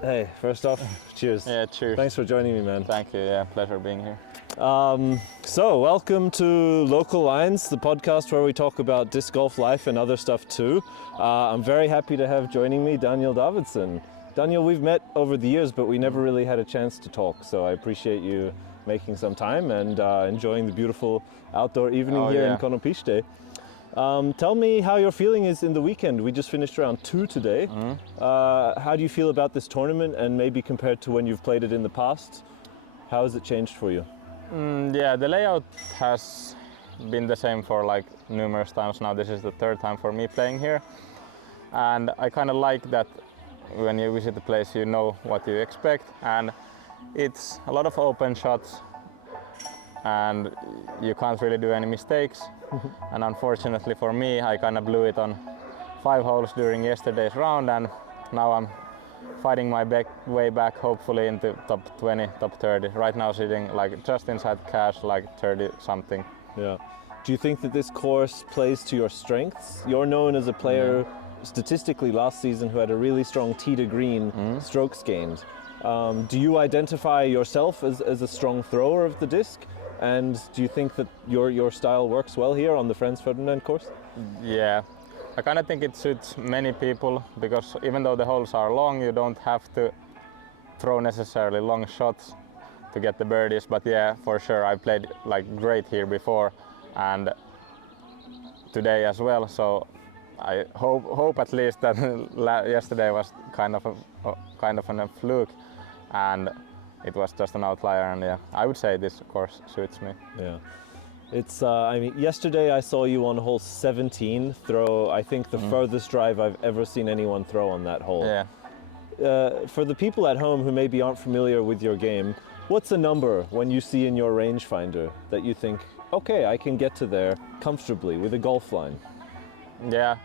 Hey, first off, cheers. Yeah, cheers. Thanks for joining me, man. Thank you. Yeah, pleasure being here. So, welcome to Local Lines, the podcast where we talk about disc golf life and other stuff too. I'm very happy to have joining me Daniel Davidsson. Daniel, we've met over the years, but we never really had a chance to talk, so I appreciate you making some time and enjoying the beautiful outdoor evening here in Konopiste. Tell me how your feeling is in the weekend. We just finished round 2 today. How do you feel about this tournament, and maybe compared to when you've played it in the past, how has it changed for you? Yeah, the layout has been the same for like numerous times now. This is the third time for me playing here, and I kind of like that when you visit the place you know what you expect, and it's a lot of open shots and you can't really do any mistakes. And unfortunately for me, I kind of blew it on 5 holes during yesterday's round, and now I'm fighting my way back, hopefully into top 20, top 30. Right now sitting like just inside cash, like 30 something. Yeah. Do you think that this course plays to your strengths? You're known as a player statistically last season who had a really strong tee to green strokes gained. Do you identify yourself as a strong thrower of the disc? And do you think that your style works well here on the Frans Ferdinand course? Yeah, I kind of think it suits many people, because even though the holes are long, you don't have to throw necessarily long shots to get the birdies. But yeah, for sure, I played like great here before and today as well. So I hope at least that yesterday was kind of a fluke, and it was just an outlier. And yeah, I would say this course suits me. Yeah. It's, I mean, yesterday I saw you on hole 17 throw, I think, the furthest drive I've ever seen anyone throw on that hole. Yeah. For the people at home who maybe aren't familiar with your game, what's a number when you see in your rangefinder that you think, okay, I can get to there comfortably with a golf line? Yeah.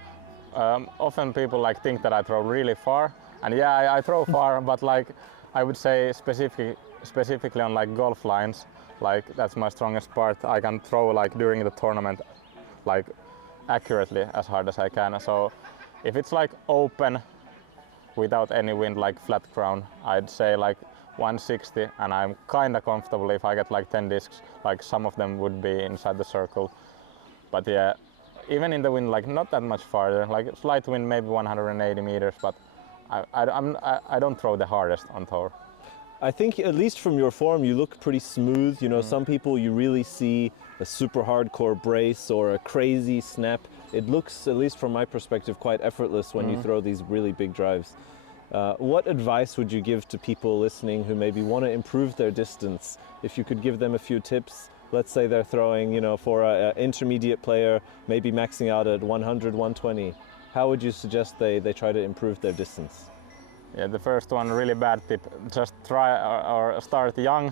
Often people like think that I throw really far, and yeah, I throw far, but like I would say specifically on like golf lines, like that's my strongest part. I can throw like during the tournament like accurately as hard as I can. So if it's like open without any wind, like flat ground, I'd say like 160, and I'm kind of comfortable if I get like 10 discs, like some of them would be inside the circle. But yeah, even in the wind, like not that much farther, like slight wind, maybe 180 meters, but I don't throw the hardest on tour. I think, at least from your form, you look pretty smooth. You know, some people you really see a super hardcore brace or a crazy snap. It looks, at least from my perspective, quite effortless when you throw these really big drives. What advice would you give to people listening who maybe want to improve their distance? If you could give them a few tips, let's say they're throwing, you know, for an intermediate player, maybe maxing out at 100, 120. How would you suggest they try to improve their distance? Yeah, the first one, really bad tip, just try or start young.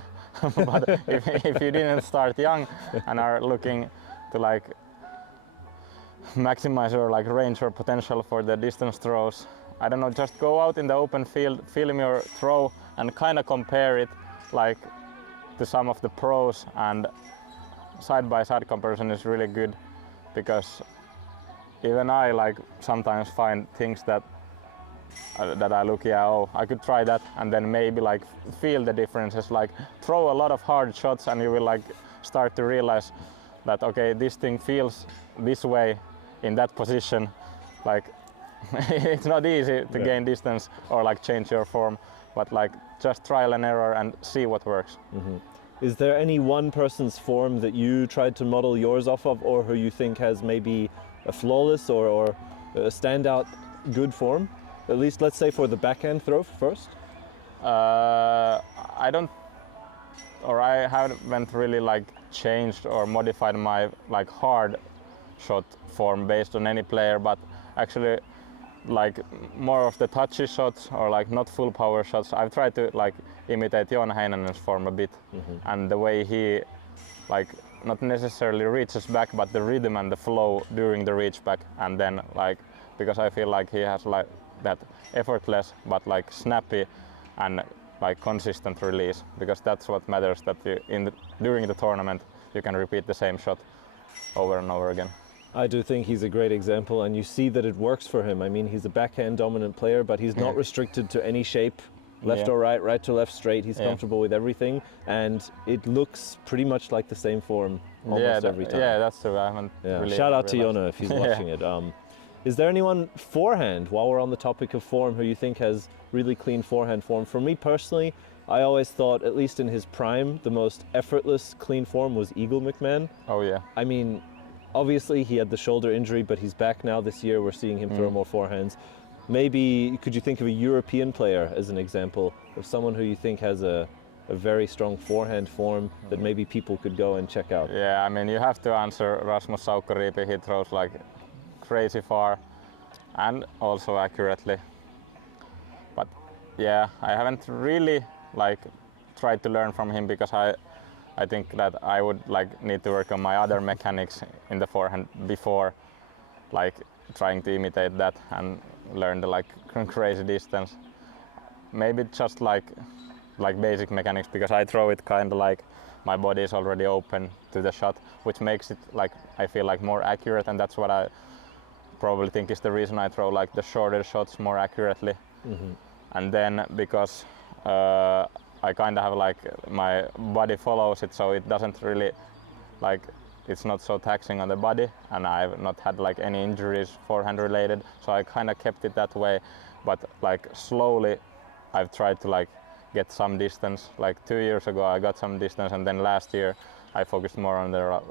But if you didn't start young and are looking to like maximize your like range or potential for the distance throws, I don't know, just go out in the open field, film your throw and kind of compare it like to some of the pros, and side-by-side comparison is really good, because even I like sometimes find things that I look, I could try that, and then maybe like feel the differences, like throw a lot of hard shots and you will like start to realize that okay, this thing feels this way in that position. Like it's not easy to gain distance or like change your form, but like just trial and error and see what works. Is there any one person's form that you tried to model yours off of, or who you think has maybe a flawless or a standout good form? At least, let's say, for the backhand throw first. I haven't really like changed or modified my like hard shot form based on any player, but actually like more of the touchy shots or like not full power shots. I've tried to like imitate Joona Heinänen's form a bit, and the way he like not necessarily reaches back, but the rhythm and the flow during the reach back, and then like, because I feel like he has like that effortless but like snappy and like consistent release, because that's what matters, that during the tournament you can repeat the same shot over and over again. I do think he's a great example, and you see that it works for him. I mean, he's a backhand dominant player, but he's not restricted to any shape left Yeah. or right, right to left, straight. He's Yeah. comfortable with everything, and it looks pretty much like the same form almost every time. Yeah, that's true. I haven't Yeah. really Shout out to realized. Jona if he's Yeah. watching it. Is there anyone forehand, while we're on the topic of form, who you think has really clean forehand form? For me personally, I always thought, at least in his prime, the most effortless clean form was Eagle McMahon. Oh yeah. I mean, obviously he had the shoulder injury, but he's back now this year. We're seeing him throw more forehands. Maybe could you think of a European player as an example of someone who you think has a very strong forehand form that maybe people could go and check out? Yeah, I mean, you have to answer Rasmus Saukkoriipi. He throws like crazy far and also accurately. But yeah, I haven't really like tried to learn from him because I think that I would like need to work on my other mechanics in the forehand before like trying to imitate that and learn the like crazy distance. Maybe just like basic mechanics, because I throw it kind of like my body is already open to the shot, which makes it like I feel like more accurate, and that's what I probably think is the reason I throw like the shorter shots more accurately. And then because I kind of have like my body follows it, so it doesn't really like it's not so taxing on the body, and I've not had like any injuries forehand related, so I kind of kept it that way. But like slowly I've tried to like get some distance. Like 2 years ago I got some distance, and then last year I focused more on the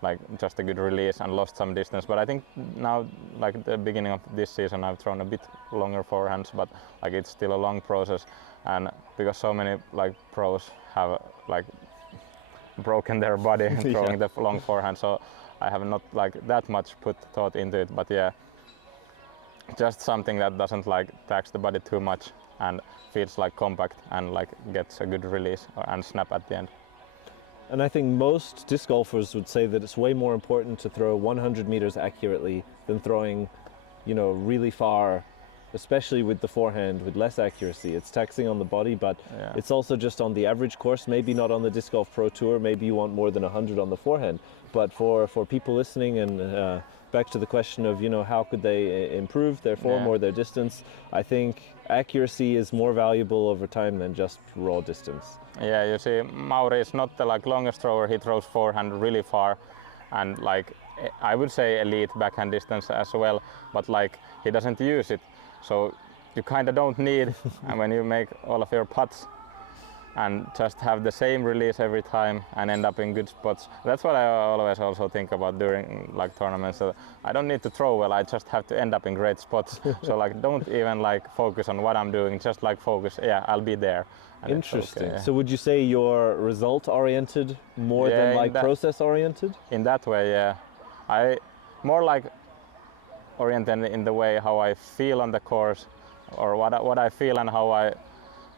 like just a good release and lost some distance. But I think now, like at the beginning of this season, I've thrown a bit longer forehands, but like it's still a long process. And because so many like pros have like broken their body throwing the long forehand, so I have not like that much put thought into it. But yeah, just something that doesn't like tax the body too much and feels like compact and like gets a good release and snap at the end. And I think most disc golfers would say that it's way more important to throw 100 meters accurately than throwing, you know, really far, especially with the forehand with less accuracy. It's taxing on the body, but it's also just on the average course, maybe not on the Disc Golf Pro Tour, maybe you want more than 100 on the forehand. But for people listening, and back to the question of, you know, how could they improve their form or their distance, I think accuracy is more valuable over time than just raw distance. Yeah, you see, Mauri is not the like longest thrower. He throws forehand really far, and like I would say elite backhand distance as well. But like he doesn't use it, so you kind of don't need. And when you make all of your putts and just have the same release every time and end up in good spots, that's what I always also think about during like tournaments. So I don't need to throw well. I just have to end up in great spots. So like don't even like focus on what I'm doing. Just like focus. Yeah, I'll be there. Interesting. Okay. So would you say you're result oriented more than like process oriented? In that way, yeah. I more like oriented in the way how I feel on the course, or what I feel and how I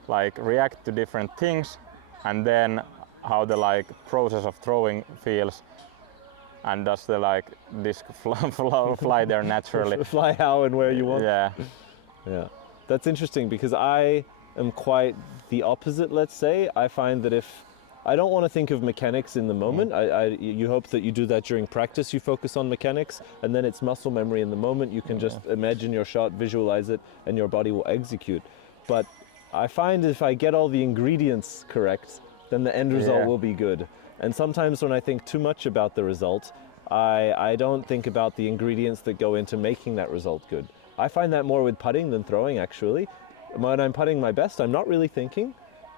like react to different things, and then how the like process of throwing feels, and does the like disc fly there naturally. Fly how and where you want. Yeah. Yeah. That's interesting, because I am quite the opposite, let's say. I find that if I don't want to think of mechanics in the moment, you hope that you do that during practice, you focus on mechanics, and then it's muscle memory in the moment. You can just imagine your shot, visualize it, and your body will execute. But I find if I get all the ingredients correct, then the end result will be good. And sometimes when I think too much about the result, I don't think about the ingredients that go into making that result good. I find that more with putting than throwing, actually. When I'm putting my best, I'm not really thinking,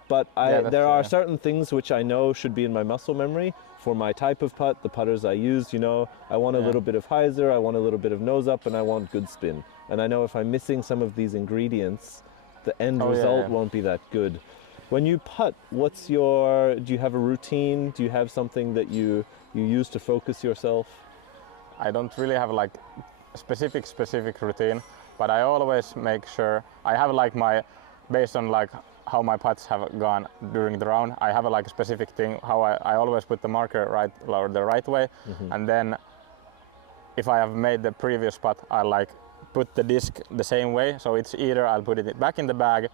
but there are certain things which I know should be in my muscle memory for my type of putt, the putters I use. You know, I want a little bit of hyzer, I want a little bit of nose up, and I want good spin. And I know if I'm missing some of these ingredients, the end result won't be that good. When you putt, do you have a routine? Do you have something that you use to focus yourself? I don't really have like specific routine, but I always make sure I have like based on like how my putts have gone during the round, I have a like specific thing how I always put the marker the right way, and then if I have made the previous putt, I like put the disc the same way. So it's either I'll put it back in the bag,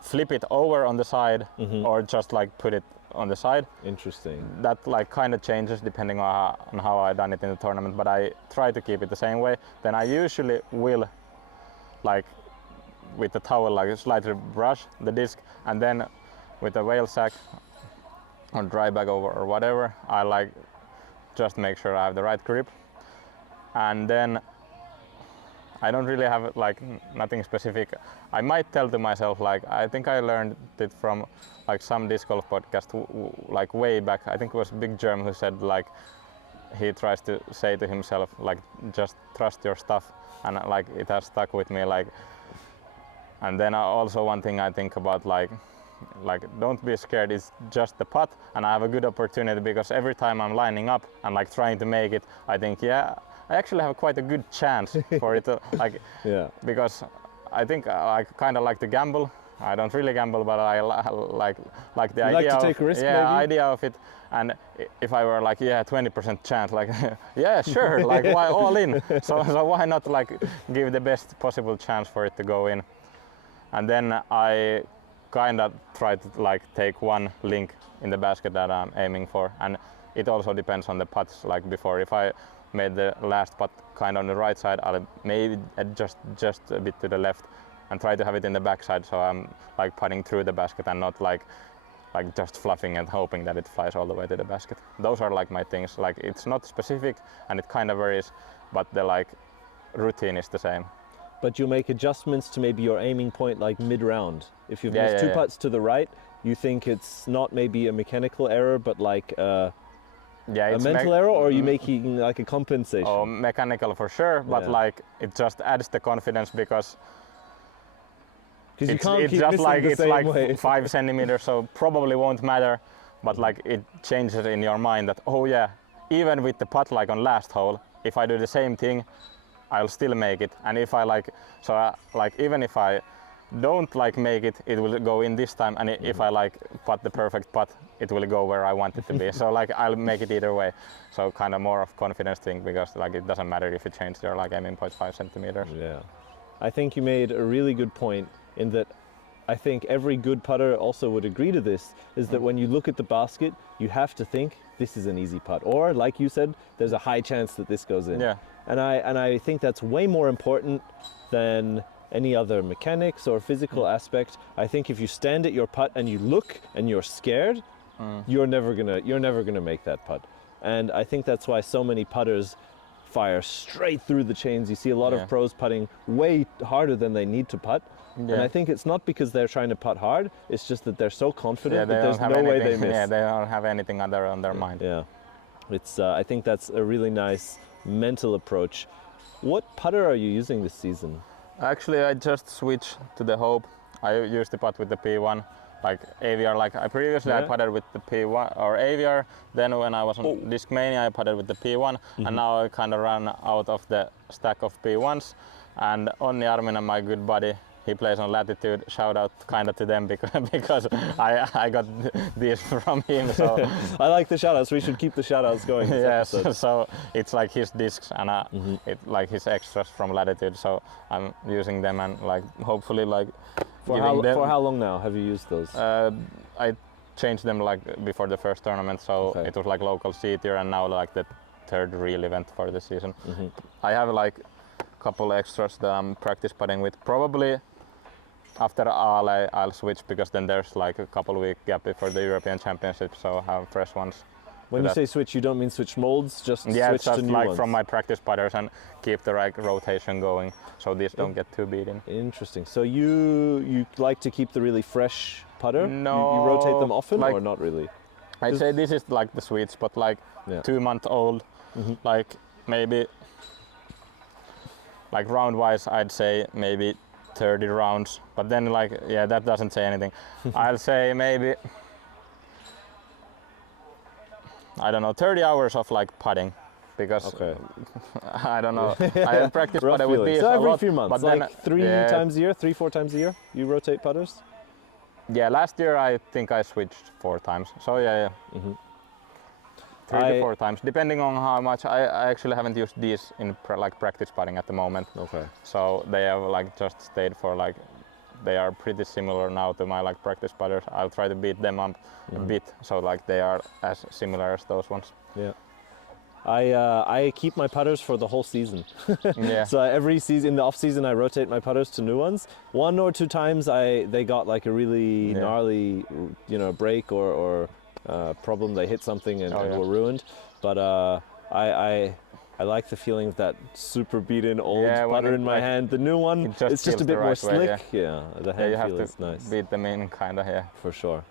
flip it over on the side, or just like put it on the side. Interesting. That like kind of changes depending on how I done it in the tournament, but I try to keep it the same way. Then I usually will like with the towel, like slightly brush the disc, and then with a whale sack or dry bag or whatever, I like just make sure I have the right grip. And then I don't really have like nothing specific. I might tell to myself, like, I think I learned it from like some disc golf podcast like way back. I think it was Big Germ who said, like, he tries to say to himself, like, just trust your stuff, and like it has stuck with me. Like, and then also one thing I think about, like don't be scared, it's just the putt, and I have a good opportunity, because every time I'm lining up and like trying to make it, I think, yeah, I actually have quite a good chance for it to, like, Yeah. because I think I kind of like to gamble. I don't really gamble, but I like the You idea like to of, take a risk, yeah, maybe? idea of it. And if I were like, yeah, 20% chance, like, yeah, sure, like, why all in? So why not like give the best possible chance for it to go in? And then I kind of try to like take one link in the basket that I'm aiming for, and it also depends on the putts. Like before, if I made the last putt kind of on the right side, I'll maybe adjust just a bit to the left and try to have it in the backside, so I'm like putting through the basket and not like just fluffing and hoping that it flies all the way to the basket. Those are like my things. Like, it's not specific and it kind of varies, but the like routine is the same. But you make adjustments to maybe your aiming point like mid-round. If you've Yeah, missed yeah, two yeah. putts to the right, you think it's not maybe a mechanical error, but like a It's mental error, or are you making like a compensation? Oh, mechanical for sure, but Yeah. like it just adds the confidence, because Because you can't it's keep just missing like the it's same like way. 5 centimeters, so probably won't matter. But like it changes in your mind that, oh yeah, even with the putt like on last hole, if I do the same thing, I'll still make it. And if I like, so like even if I don't like make it, it will go in this time. And if I like putt the perfect putt, it will go where I want it to be. So like I'll make it either way. So kind of more of confidence thing, because like it doesn't matter if you change your like aiming point 5 centimeters. Yeah. I think you made a really good point in that I think every good putter also would agree to this, is that when you look at the basket, you have to think this is an easy putt. Or like you said, there's a high chance that this goes in. Yeah. And I think that's way more important than any other mechanics or physical aspect. I think if you stand at your putt and you look and you're scared, you're never gonna make that putt. And I think that's why so many putters fire straight through the chains. You see a lot Yeah. of pros putting way harder than they need to putt. And Yeah. I think it's not because they're trying to putt hard, it's just that they're so confident Yeah, they that don't there's have no way they anything. miss. Yeah, they don't have anything other on their mind. Yeah. It's I think that's a really nice mental approach. What putter are you using this season? Actually, I just switched to the Hope. I used to putt with the P1, like AVR. Like I previously, I Yeah. putted with the P1 or AVR. Then when I was on Discmania, I putted with the P1, and now I kind of ran out of the stack of P1s. And Onni Arminen, my good buddy, he plays on Latitude. Shout out kind of to them because I got these from him. So I like the shoutouts. We should keep the shoutouts going. This yes, episode. so it's like his discs and it like his extras from Latitude. So I'm using them and like hopefully like For how long now have you used those? I changed them like before the first tournament, so Okay. it was like local C tier, and now like the third real event for the season. I have like a couple extras that I'm practice putting with. Probably after Ale I'll switch, because then there's like a couple week gap before the European Championship, so I have fresh ones. When to you that. say switch, you don't mean switch molds, just Yeah, switch it's just to new like ones. from my practice putters and keep the right rotation going, so these don't get too beaten. Interesting. So you like to keep the really fresh putter? No, You rotate them often like- or not really? I'd say this is like the sweet spot, like Yeah. 2-month-old, like maybe, like round wise, I'd say maybe 30 rounds, but then like, yeah, that doesn't say anything. I'll say maybe, I don't know, 30 hours of like putting, because Okay. I don't know, I practice Rough putting with feeling. these So a every lot, few months, but then, like three yeah, times a year, 3-4 times a year, you rotate putters? Yeah, last year I think I switched 4 times. So yeah. 3 to 4 times, depending on how much. I actually haven't used these in like practice putting at the moment. Okay. So they have like just stayed for like, they are pretty similar now to my like practice putters. I'll try to beat them up a bit, so like they are as similar as those ones. Yeah. I keep my putters for the whole season. Yeah. So every season, in the off season, I rotate my putters to new ones. 1 or 2 times they got like a really gnarly, break or problem. They hit something and were ruined. But I like the feeling of that super beaten old putter in my hand. The new one, it's just a bit more slick. The hand feel is nice. Beat them in, kind of. Yeah. For sure.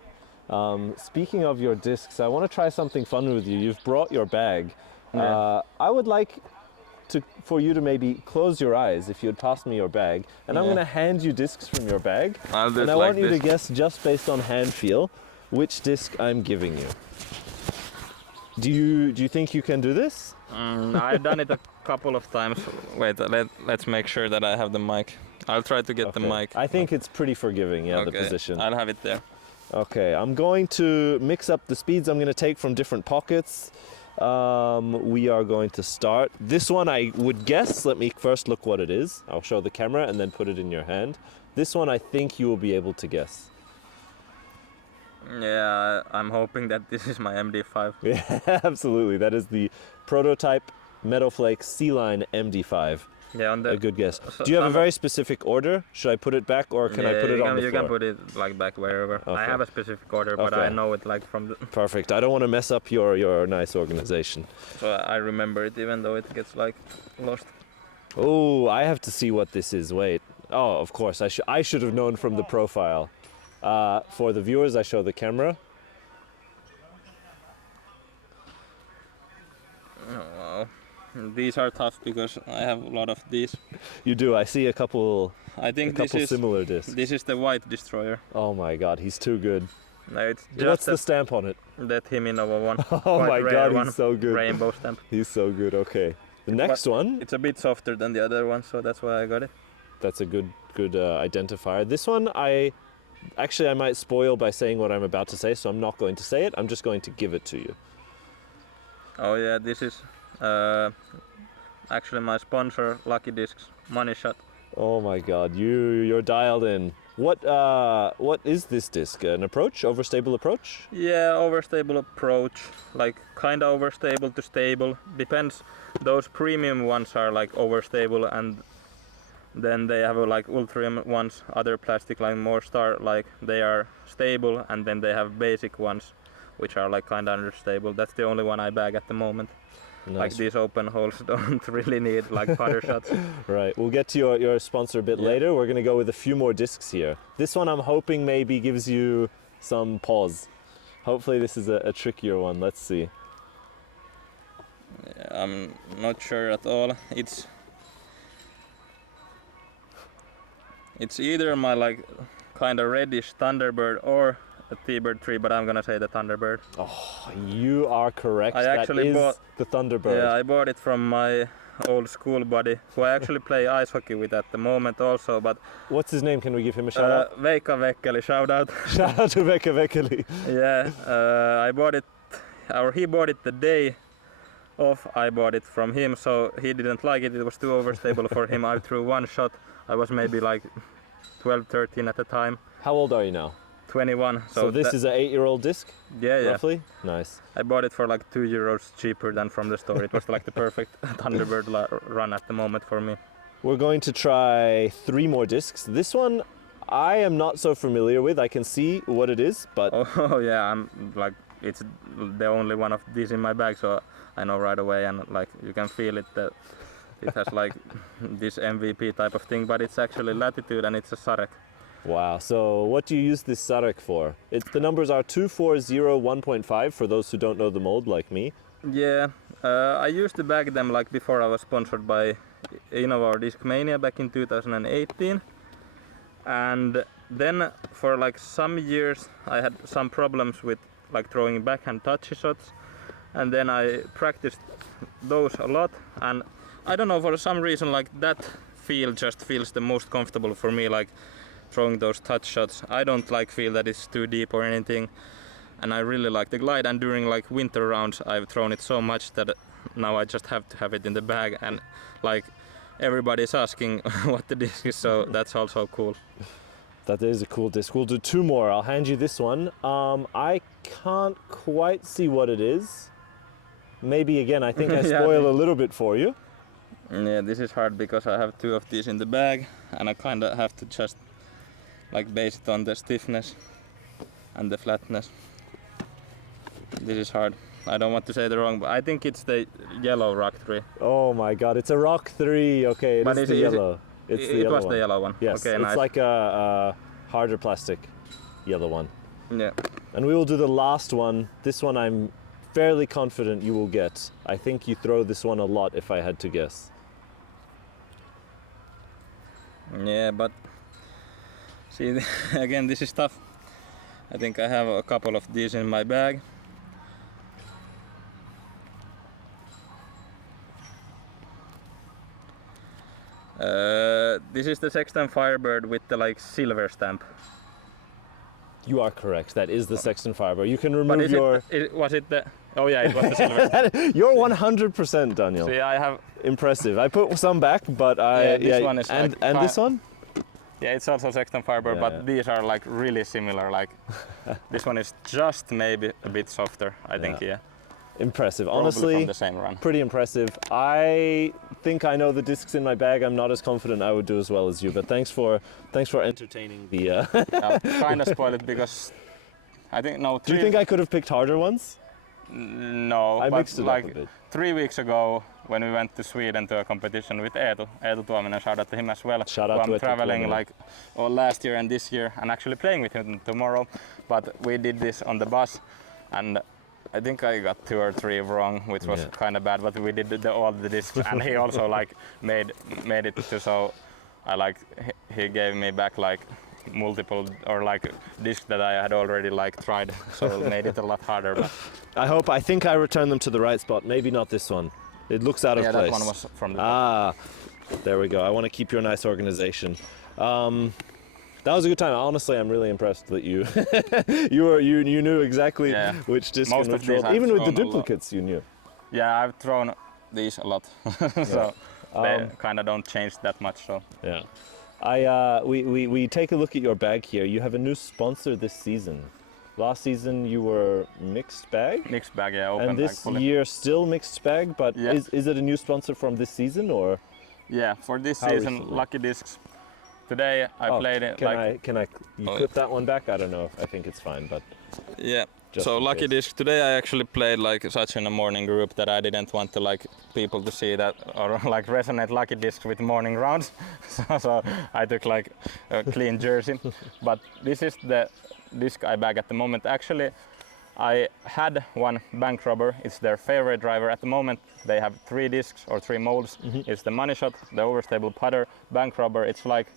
Speaking of your discs, I want to try something fun with you. You've brought your bag. I would like for you to maybe close your eyes if you'd pass me your bag, and I'm going to hand you discs from your bag, and I want you to guess just based on hand feel which disc I'm giving you. Do you think you can do this? I've done it a couple of times. Wait, let's make sure that I have the mic. I'll try to get the mic. I think it's pretty forgiving, the position. I'll have it there. Okay, I'm going to mix up the speeds I'm going to take from different pockets. We are going to start. This one I would guess, let me first look what it is. I'll show the camera and then put it in your hand. This one I think you will be able to guess. Yeah, I'm hoping that this is my MD5. Yeah, absolutely. That is the prototype Meadowflake C-Line MD5. Yeah, a good guess. Do you have a very specific order? Should I put it back or can I put it on the floor? You can put it like back wherever. Okay. I have a specific order, but I know it like from the... Perfect. I don't want to mess up your nice organization. So I remember it even though it gets like lost. Oh, I have to see what this is. Wait. Oh, of course. I should have known from the profile. For the viewers, I show the camera. Oh, wow. These are tough because I have a lot of these. You do. I see a couple. I think this is similar discs. This is the white destroyer. Oh my God, he's too good. No, it's just what's the stamp on it? That Himinova one. Oh my God, he's so good. Rainbow stamp. He's so good. Okay, the next one. It's a bit softer than the other one, so that's why I got it. That's a good identifier. This one I might spoil by saying what I'm about to say, so I'm not going to say it. I'm just going to give it to you. Oh yeah, this is actually my sponsor, Lucky Discs, Money Shot. Oh my God, you're dialed in. What is this disc? An approach? Overstable approach? Yeah, overstable approach. Like kind of overstable to stable. Depends. Those premium ones are like overstable, and then they have like ultra ones, other plastic like more star, like they are stable, and then they have basic ones which are like kind of understable. That's the only one I bag at the moment. Nice. Like these open holes don't really need like putter shots. Right, we'll get to your sponsor a bit later. We're gonna go with a few more discs here. This one I'm hoping maybe gives you some pause. Hopefully this is a trickier one, let's see. Yeah, I'm not sure at all. It's either my like kind of reddish Thunderbird or a T-Bird 3, but I'm gonna say the Thunderbird. Oh, you are correct. I actually bought the Thunderbird. Yeah, I bought it from my old school buddy, who I actually play ice hockey with at the moment also. But what's his name? Can we give him a shout out? Veikka Vekkeli, shout out. Shout out to Veikka Vekkeli. Yeah, I bought it, or he bought it the day of I bought it from him, so he didn't like it. It was too overstable for him. I threw one shot. I was maybe like 12, 13 at the time. How old are you now? 21. So this is an 8-year-old disc? Yeah, roughly? Nice. I bought it for like €2 cheaper than from the store. It was like the perfect Thunderbird run at the moment for me. We're going to try 3 more discs. This one I am not so familiar with. I can see what it is, but... Oh yeah, I'm like, it's the only one of these in my bag, so I know right away, and like you can feel it that it has like this MVP type of thing, but it's actually Latitude and it's a Sarek. Wow, so what do you use this Sarek for? The numbers are 2401.5 for those who don't know the mold like me. Yeah, I used to bag them like before I was sponsored by Innova or Discmania back in 2018. And then for like some years I had some problems with like throwing backhand touchy shots. And then I practiced those a lot, and I don't know, for some reason like that feel just feels the most comfortable for me, like throwing those touch shots. I don't like feel that it's too deep or anything, and I really like the glide, and during like winter rounds I've thrown it so much that now I just have to have it in the bag, and like everybody's asking what the disc is, so that's also cool. That is a cool disc. We'll do 2 more. I'll hand you this one. I can't quite see what it is. maybe again, I think I Yeah, spoil a little bit for you. Yeah, this is hard because I have 2 of these in the bag and I kind of have to just like base it on the stiffness and the flatness. This is hard. I don't want to say the wrong, but I think it's the yellow rock 3. Oh my god, it's a Rock 3. Okay, But is the yellow. It's the it yellow was one. the yellow one. Yes, Okay, it's nice. like a harder plastic yellow one. Yeah. And we will do the last one. This one I'm fairly confident you will get. I think you throw this one a lot if I had to guess. Yeah, but see, again, this is tough. I think I have a couple of these in my bag. This is the Sexton Firebird with the like silver stamp. You are correct. That is the Sexton Firebird. You can But remove is your... was it the? Oh yeah, it was the silver. You're 100%, Daniel. See, I have. Impressive. I put some back, but I... Yeah, this one is and, like and this one? Yeah, it's also Sexton Firebird, Yeah, but yeah. these are like really similar. Like this one is just maybe a bit softer. I think. Yeah. Impressive. Probably Honestly, from the same run. pretty impressive. I think I know the discs in my bag. I'm not as confident I would do as well as you, but thanks for entertaining the... I kind of spoiled it because I think no. Do you think I could have picked harder ones? No, I but mixed it like up a bit. 3 weeks ago when we went to Sweden to a competition with Eetu Tuominen, shout out to him as well. Shout out who to I'm Eetu traveling Tuominen. like all last year and this year and actually playing with him tomorrow. But we did this on the bus and I think I got 2 or 3 wrong, which was Yeah. kind of bad. But we did all the discs and he also like made it to so I like he gave me back like multiple or like discs that I had already like tried, so it made it a lot harder. But I think I returned them to the right spot. Maybe not this one. It looks out of yeah, place. that one was from the top. Ah, there we go. I want to keep your nice organization. That was a good time. Honestly, I'm really impressed that you you knew exactly Yeah. which disc Most and of which these roll. I've Even with the thrown a lot. duplicates, you knew. Yeah, I've thrown these a lot, so they kind of don't change that much. So Yeah. We take a look at your bag here. You have a new sponsor this season. Last season you were mixed bag, mixed bag, yeah, open and bag this fully. year still mixed bag. But Yeah. is it a new sponsor from this season or? Yeah, for this How season, recently? Lucky Discs. Today I played it like Can I you Oh, clip that one back? I don't know. I think it's fine, but yeah. just So in Lucky case. Disc. Today I actually played like such in a morning group that I didn't want to like people to see that or like resonate Lucky Discs with morning rounds. so I took like a clean jersey. But this is the disc I bag at the moment. Actually, I had one bank robber. It's their favorite driver at the moment. They have 3 discs or 3 molds. It's the Money Shot, the Overstable Putter, bank robber. It's like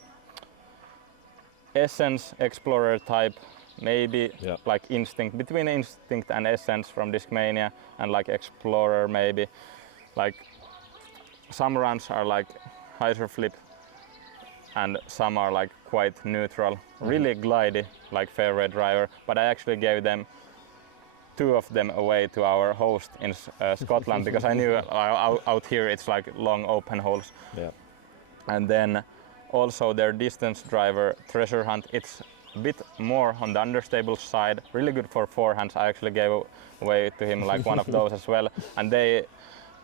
Essence Explorer type, maybe Yeah. like Instinct, between Instinct and Essence from Discmania, and like Explorer maybe. Like some runs are like hyzer flip and some are like quite neutral, really glidey like fairway driver, but I actually gave them 2 of them away to our host in Scotland because I knew out here it's like long open holes. yeah. And then also their distance driver Treasure Hunt, it's a bit more on the understable side, really good for forehands. I actually gave away to him like one of those as well, and they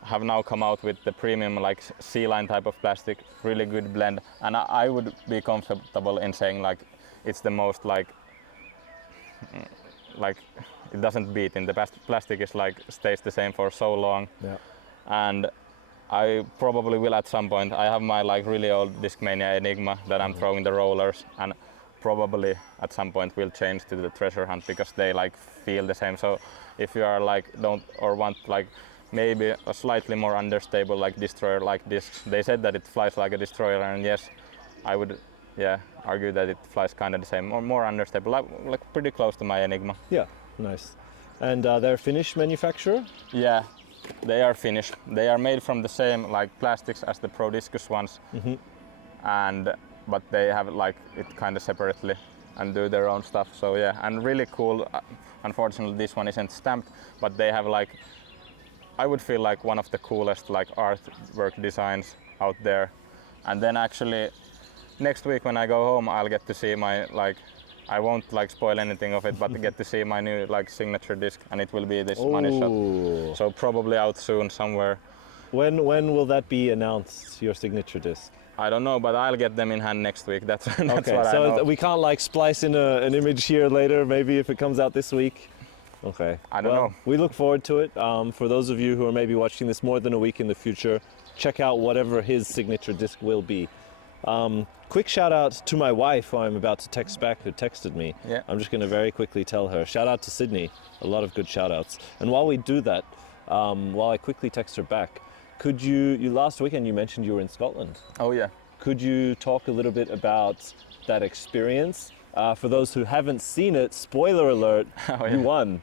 have now come out with the premium like C-line type of plastic, really good blend, and I would be comfortable in saying like it's the most like it doesn't beat in the plastic is like stays the same for so long. Yeah. And I probably will at some point. I have my like really old Discmania Enigma that I'm throwing the rollers, and probably at some point we'll change to the Treasure Hunt because they like feel the same. So if you are like don't or want like maybe a slightly more understable like Destroyer like discs, they said that it flies like a Destroyer, and yes, I would argue that it flies kind of the same, or more understable, like pretty close to my Enigma. Yeah. Nice. And they're Finnish manufacturer. Yeah, they are Finnish. They are made from the same like plastics as the Pro Discus ones, but they have like it kind of separately and do their own stuff. So yeah, and really cool. Unfortunately, this one isn't stamped, but they have like I would feel like one of the coolest like artwork designs out there. And then actually next week when I go home, I'll get to see my like I won't like spoil anything of it, but get to see my new like signature disc, and it will be this money shot. Oh. So probably out soon somewhere. When will that be announced? Your signature disc? I don't know, but I'll get them in hand next week. That's Okay, what I so know. we can't like splice in an image here later, maybe if it comes out this week. Okay. I don't know. We look forward to it. For those of you who are maybe watching this more than a week in the future, check out whatever his signature disc will be. Quick shout out to my wife, who I'm about to text back, who texted me. Yeah. I'm just going to very quickly tell her. Shout out to Sydney. A lot of good shout outs. And while we do that, while I quickly text her back, could you last weekend you mentioned you were in Scotland. Oh yeah. Could you talk a little bit about that experience? For those who haven't seen it, spoiler alert, Oh, yeah. you won.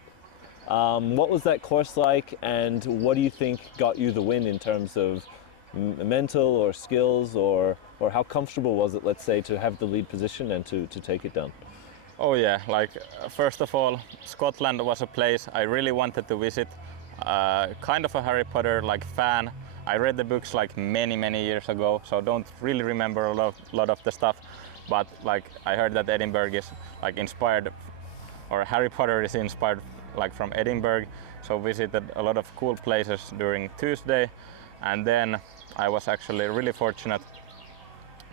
What was that course like, and what do you think got you the win in terms of mental or skills, or how comfortable was it, let's say, to have the lead position and to take it down? Oh yeah, like first of all, Scotland was a place I really wanted to visit. Kind of a Harry Potter like fan. I read the books like many years ago, so don't really remember a lot of the stuff. But like I heard that Edinburgh is like inspired, or Harry Potter is inspired like from Edinburgh. So visited a lot of cool places during Tuesday, and then I was actually really fortunate.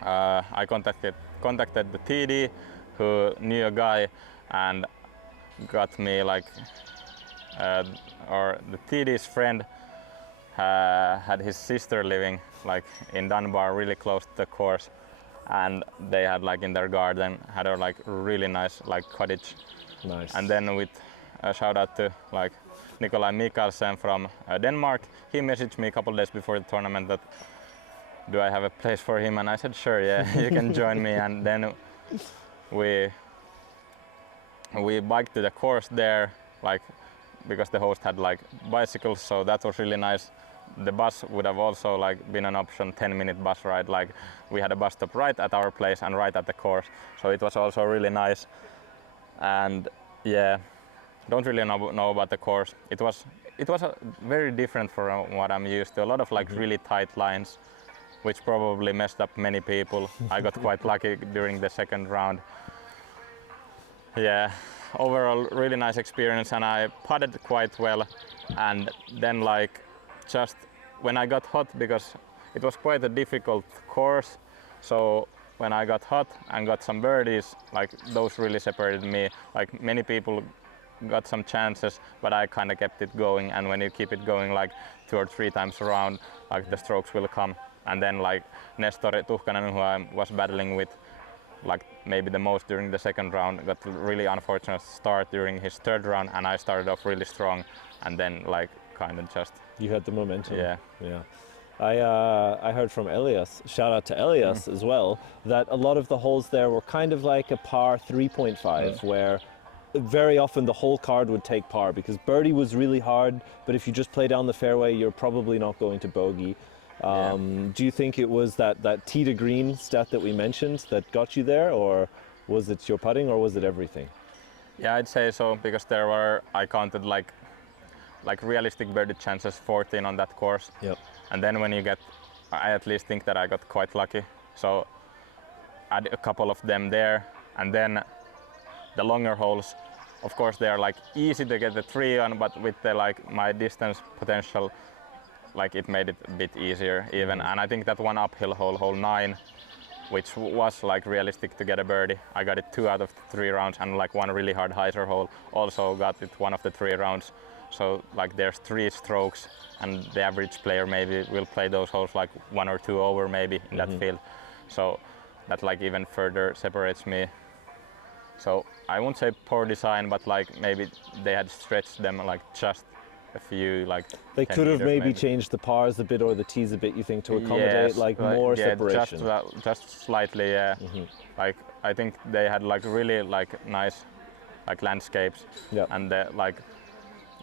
I contacted the TD, who knew a guy and got me like, or the TD's friend had his sister living like in Dunbar, really close to the course, and they had like in their garden had a like really nice like cottage. Nice. And then with a shout out to like Nikolai Mikkelsen from Denmark, he messaged me a couple days before the tournament that do I have a place for him, and I said sure, yeah, you can join me. And then we biked to the course there, like because the host had like bicycles, so that was really nice. The bus would have also like been an option, 10-minute bus ride. Like we had a bus stop right at our place and right at the course, so it was also really nice. And yeah, don't really know about the course. It was very different from what I'm used to. A lot of like really tight lines, which probably messed up many people. I got quite lucky during the second round. Yeah, overall really nice experience, and I putted quite well. And then like just when I got hot, because it was quite a difficult course, so when I got hot and got some birdies, like those really separated me. Like many people got some chances, but I kind of kept it going, and when you keep it going like 2 or 3 times around, like the strokes will come. And then like Nestor Tuhkanen, who I was battling with like maybe the most during the second round, got a really unfortunate start during his third round, and I started off really strong, and then like kind of just... You had the momentum. Yeah. Yeah. I heard from Elias, shout out to Elias as well, that a lot of the holes there were kind of like a par 3.5, where very often the whole card would take par, because birdie was really hard, but if you just play down the fairway, you're probably not going to bogey. Do you think it was that tee to green stat that we mentioned that got you there, or was it your putting, or was it everything? Yeah, I'd say so, because there were, I counted like realistic birdie chances, 14 on that course. Yep. And then when you get, I at least think that I got quite lucky. So I had a couple of them there, and then the longer holes, of course they are like easy to get the 3 on, but with the like my distance potential, like it made it a bit easier even. And I think that one uphill hole, hole 9, which was like realistic to get a birdie, I got it 2 out of 3 rounds, and like one really hard hyzer hole also got it 1 of the 3 rounds. So like there's 3 strokes, and the average player maybe will play those holes like 1 or 2 over maybe in that field. So that like even further separates me. So I won't say poor design, but like maybe they had stretched them like just a few, like they 10 could have meters maybe changed the pars a bit or the tees a bit, you think, to accommodate like more separation? Just slightly, yeah. Like I think they had like really like nice like landscapes, and the like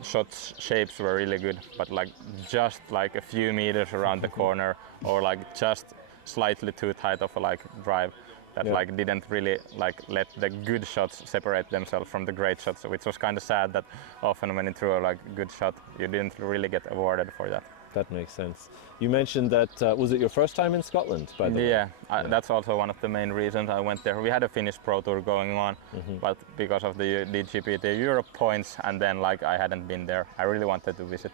shots shapes were really good, but like just like a few meters around the corner, or like just slightly too tight of a like drive that like didn't really like let the good shots separate themselves from the great shots, which was kind of sad that often when you threw a like good shot, you didn't really get awarded for that. That makes sense. You mentioned that, was it your first time in Scotland, by the way? Yeah, that's also one of the main reasons I went there. We had a Finnish Pro Tour going on, but because of the DGPT Europe points, and then like I hadn't been there, I really wanted to visit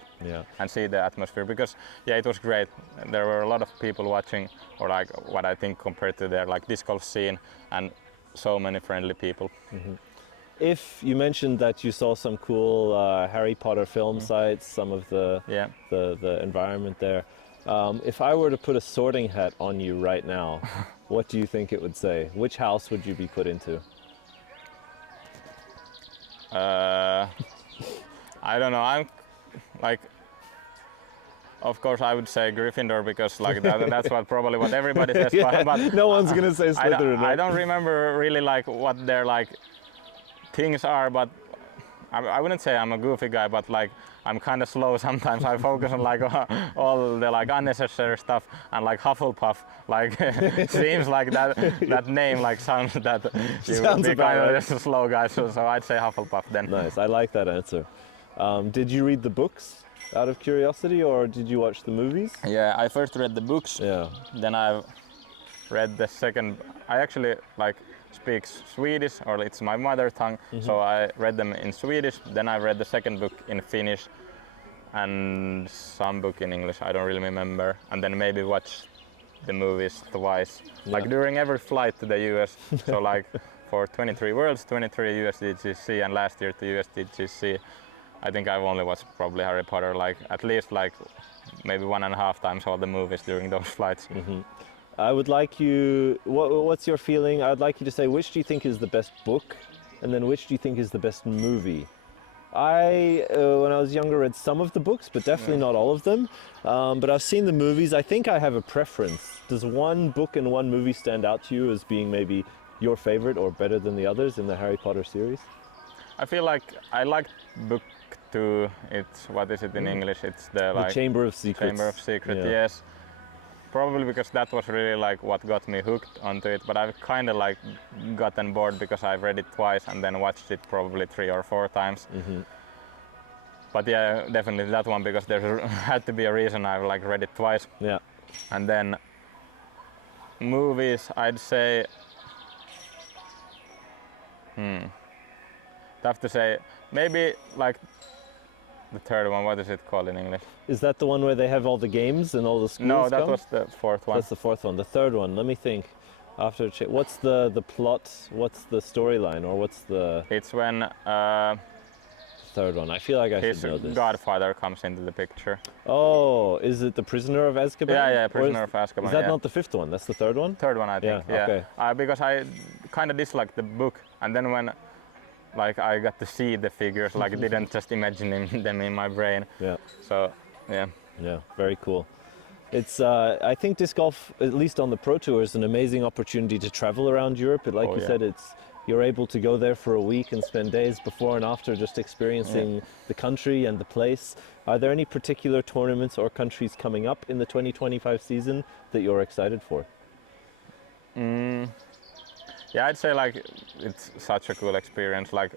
and see the atmosphere because it was great. There were a lot of people watching, or like what I think compared to their like disc golf scene, and so many friendly people. If you mentioned that you saw some cool Harry Potter film sites, some of the environment there. If I were to put a sorting hat on you right now, what do you think it would say? Which house would you be put into? I don't know. I'm like, of course, I would say Gryffindor because like that's probably what everybody says. But no one's gonna say Slytherin. I don't remember really like what their like things are, but I wouldn't say I'm a goofy guy, but like I'm kind of slow sometimes. I focus on like all the like unnecessary stuff, and like Hufflepuff, like seems like that name like sounds that you would be kind of just a slow guy. So I'd say Hufflepuff then. Nice, I like that answer. Did you read the books out of curiosity, or did you watch the movies? Yeah, I first read the books. Yeah. Then I read the second. I actually like speaks Swedish, or it's my mother tongue, so I read them in Swedish. Then I read the second book in Finnish and some book in English, I don't really remember, and then maybe watch the movies twice, like during every flight to the US. So like for 23 Worlds, 23 USDGC, and last year to USDGC, I think I've only watched probably Harry Potter like at least like maybe 1.5 times all the movies during those flights. I would like you, what's your feeling? I'd like you to say which do you think is the best book, and then which do you think is the best movie? I, when I was younger, read some of the books, but definitely not all of them. But I've seen the movies. I think I have a preference. Does one book and one movie stand out to you as being maybe your favorite or better than the others in the Harry Potter series? I feel like I liked book 2. It's, what is it in English? It's the like Chamber of Secrets. Chamber of Secrets, yes. Probably because that was really like what got me hooked onto it, but I've kind of like gotten bored because I've read it twice and then watched it probably 3 or 4 times. But yeah, definitely that one, because there had to be a reason I've like read it twice. Yeah. And then movies, I'd say, tough to say, maybe like the third one. What is it called in English? Is that the one where they have all the games and all the schools? No, that come? was the fourth one. That's the fourth one. The third one, let me think. After what's the plot? What's the storyline, or what's the? It's when third one. I feel like I his should know this. godfather comes into the picture. Oh, is it the Prisoner of Azkaban? Yeah, Prisoner of Azkaban. Is that not the fifth one? That's the third one? Third one, I think. Yeah. Okay. Because I kind of disliked the book, and then when like I got to see the figures, like I didn't just imagine them in my brain. Yeah. So yeah. Yeah, very cool. It's I think disc golf, at least on the Pro Tour, is an amazing opportunity to travel around Europe. Like you said, you're able to go there for a week and spend days before and after just experiencing the country and the place. Are there any particular tournaments or countries coming up in the 2025 season that you're excited for? Yeah, I'd say like it's such a cool experience. Like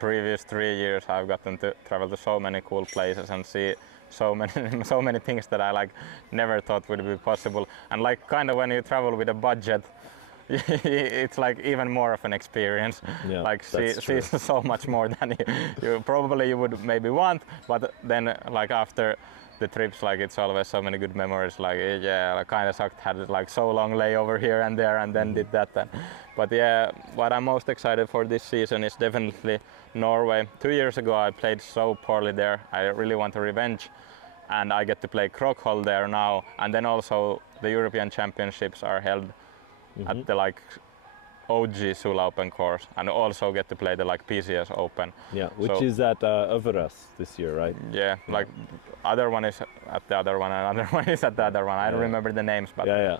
previous 3 years, I've gotten to travel to so many cool places and see so many things that I like never thought would be possible. And like kind of when you travel with a budget, it's like even more of an experience. Yeah, like see so much more than you probably you would maybe want, but then like after the trips, like it's always so many good memories. Like I kind of sucked, had like so long layover here and there, and then did that. But yeah, what I'm most excited for this season is definitely Norway. 2 years ago I played so poorly there. I really want a revenge, and I get to play Krokholm there now. And then also the European Championships are held at the like OG Sula Open course, and also get to play the like PCS Open. Yeah, which is at Överas this year, right? Yeah, like other one is at the other one, and other one is at the other one. I don't remember the names, but yeah.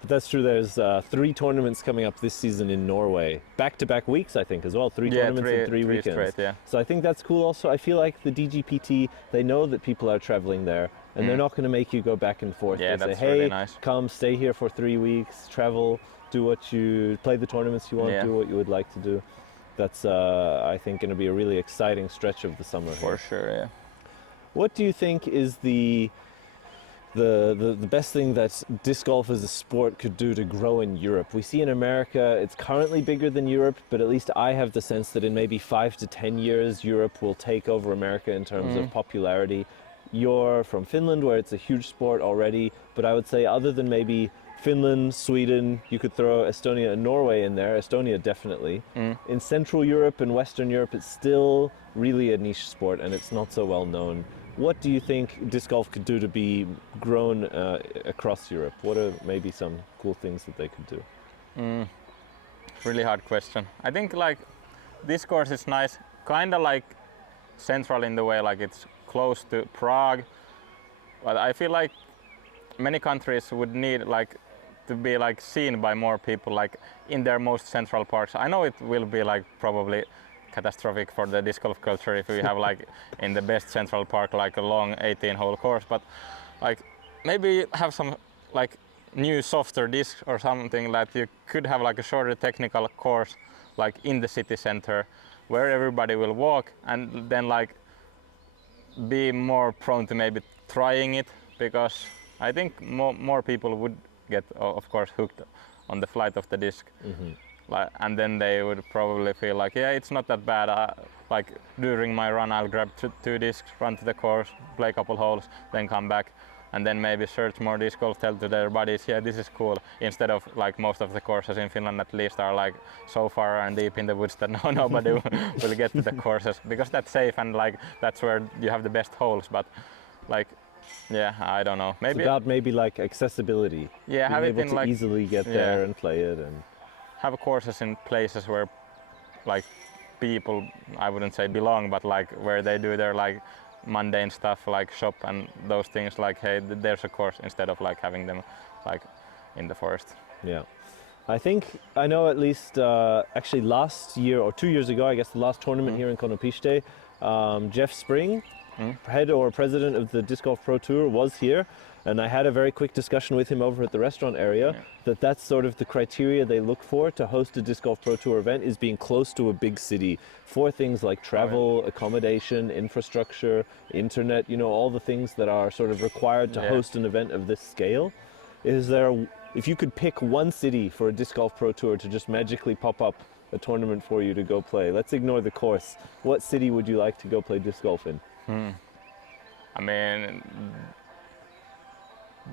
But that's true. There's 3 tournaments coming up this season in Norway, back-to-back weeks, I think, as well. 3 tournaments in 3 weekends. Straight, So I think that's cool. Also, I feel like the DGPT, they know that people are traveling there, and they're not going to make you go back and forth. Yeah, they that's say, hey, really nice. come, stay here for 3 weeks, travel, do what you play the tournaments you want, do what you would like to do. That's I think going to be a really exciting stretch of the summer. For sure, yeah. What do you think is the the best thing that disc golf as a sport could do to grow in Europe. We see in America it's currently bigger than Europe, but at least I have the sense that in maybe 5 to 10 years Europe will take over America in terms of popularity. You're from Finland, where it's a huge sport already, but I would say other than maybe Finland, Sweden, you could throw Estonia and Norway in there. Estonia definitely. In Central Europe and Western Europe it's still really a niche sport and it's not so well known. What do you think disc golf could do to be grown across Europe? What are maybe some cool things that they could do? Really hard question. I think like this course is nice, kind of like central in the way like it's close to Prague, but I feel like many countries would need like to be like seen by more people like in their most central parks. I know it will be like probably catastrophic for the disc golf culture if we have like in the best central park like a long 18-hole course, but like maybe have some like new softer discs or something that you could have like a shorter technical course like in the city center where everybody will walk, and then like be more prone to maybe trying it, because I think more people would get of course hooked on the flight of the disc. Like, and then they would probably feel like, yeah, it's not that bad. Like during my run, I'll grab two discs, run to the course, play a couple holes, then come back, and then maybe search more disc golf, tell to their buddies, yeah, this is cool. Instead of like most of the courses in Finland, at least, are like so far and deep in the woods that nobody will get to the courses, because that's safe and like that's where you have the best holes. But like, yeah, I don't know. Maybe it's about maybe like accessibility. Yeah, have being it able in to like easily get there and play it and. Have courses in places where like people, I wouldn't say belong, but like where they do their like mundane stuff like shop and those things, like hey, there's a course, instead of like having them like in the forest. Yeah, I think I know at least actually last year or 2 years ago, I guess the last tournament here in Konopiste, Jeff Spring, head or president of the Disc Golf Pro Tour, was here. And I had a very quick discussion with him over at the restaurant area that's sort of the criteria they look for to host a Disc Golf Pro Tour event, is being close to a big city for things like travel, accommodation, infrastructure, internet, you know, all the things that are sort of required to host an event of this scale. If you could pick one city for a Disc Golf Pro Tour to just magically pop up a tournament for you to go play, let's ignore the course, what city would you like to go play disc golf in? I mean,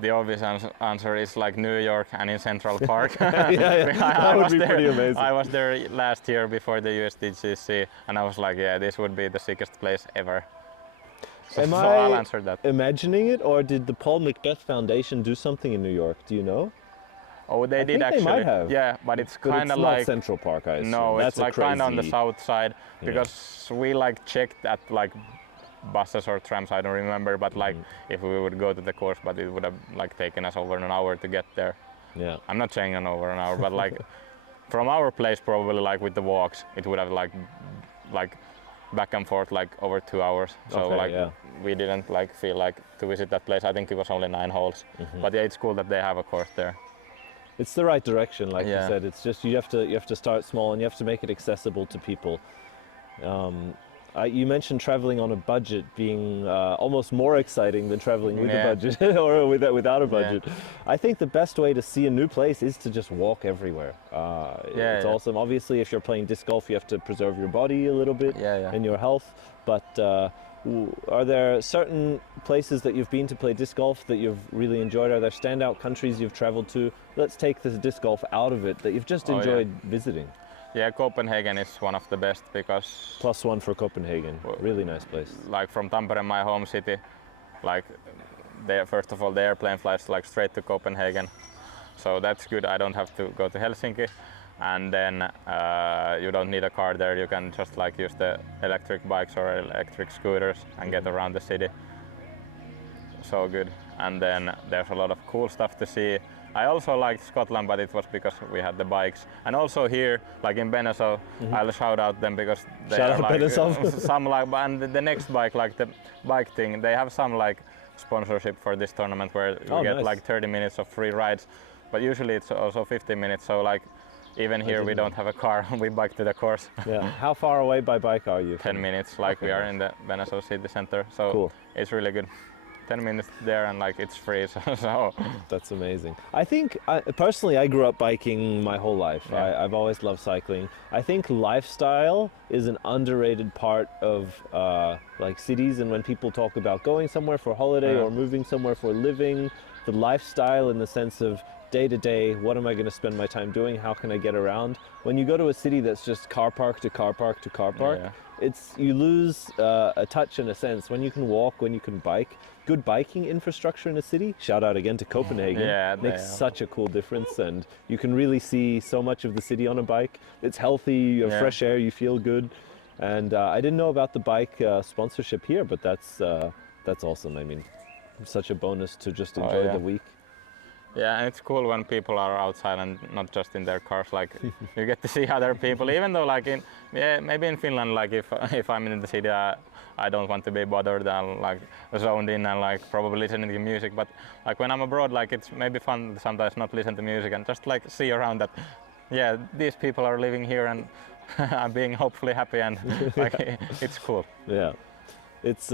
the obvious answer is like New York and in Central Park. That would be pretty amazing. I was there last year before the USDGC, and I was like, yeah, this would be the sickest place ever. So I'll answer that. Imagining it, or did the Paul Macbeth Foundation do something in New York? Do you know? Oh, they did actually. They might have. Yeah, but it's kind of like Central Park, I assume. No, that's it's like kind of on the south side, because we like checked at like buses or trams, I don't remember, but like if we would go to the course, but it would have like taken us over an hour to get there. Yeah. I'm not saying over an hour, but like from our place probably like with the walks, it would have like back and forth like over 2 hours. So we didn't like feel like to visit that place. I think it was only 9 holes, but yeah, it's cool that they have a course there. It's the right direction, like you said. It's just you have to start small and you have to make it accessible to people. You mentioned traveling on a budget being almost more exciting than traveling with a budget or without a budget. I think the best way to see a new place is to just walk everywhere. It's awesome. Obviously, if you're playing disc golf, you have to preserve your body a little bit and your health. But are there certain places that you've been to play disc golf that you've really enjoyed? Are there standout countries you've traveled to? Let's take this disc golf out of it that you've just enjoyed visiting. Yeah, Copenhagen is one of the best, because +1 for Copenhagen. Really nice place. Like from Tampere, my home city, like first of all the airplane flights like straight to Copenhagen, so that's good. I don't have to go to Helsinki, and then you don't need a car there. You can just like use the electric bikes or electric scooters and get around the city. So good. And then there's a lot of cool stuff to see. I also liked Scotland, but it was because we had the bikes. And also here, like in Benasau, I'll shout out them because they shout are out like Benasau. some like, and the next bike, like the bike thing, they have some like sponsorship for this tournament where you get like 30 minutes of free rides. But usually it's also 15 minutes. So like even here we don't have a car, we bike to the course. Yeah. How far away by bike are you? 10 minutes, like we are in the Benasau city center. So cool. It's really good. 10 minutes there and like it's free. So That's amazing. I think, personally, I grew up biking my whole life. Yeah. I've always loved cycling. I think lifestyle is an underrated part of like cities, and when people talk about going somewhere for holiday Yeah. or moving somewhere for living, the lifestyle in the sense of day to day, what am I going to spend my time doing? How can I get around? When you go to a city that's just car park to car park to car park, Yeah. you lose a touch in a sense. When you can walk, when you can bike, good biking infrastructure in a city, shout out again to Copenhagen, Yeah, makes they are. such a cool difference, and you can really see so much of the city on a bike. It's healthy, you have Yeah. fresh air, you feel good. And I didn't know about the bike sponsorship here, but that's awesome. I mean, such a bonus to just enjoy yeah. the week. Yeah, and it's cool when people are outside and not just in their cars. Like you get to see other people, even though like maybe in Finland, like if I'm in the city, I don't want to be bothered and like zoned in and like probably listening to music. But like when I'm abroad, like it's maybe fun to sometimes not listen to music and just like see around that. Yeah, these people are living here and I'm being hopefully happy and like it's cool. Yeah. It's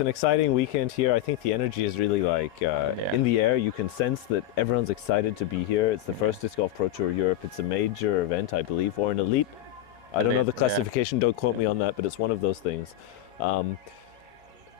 an exciting weekend here. I think the energy is really like in the air. You can sense that everyone's excited to be here. It's the first Disc Golf Pro Tour Europe. It's a major event, I believe, or an elite. I don't know the classification, don't quote me on that, but it's one of those things.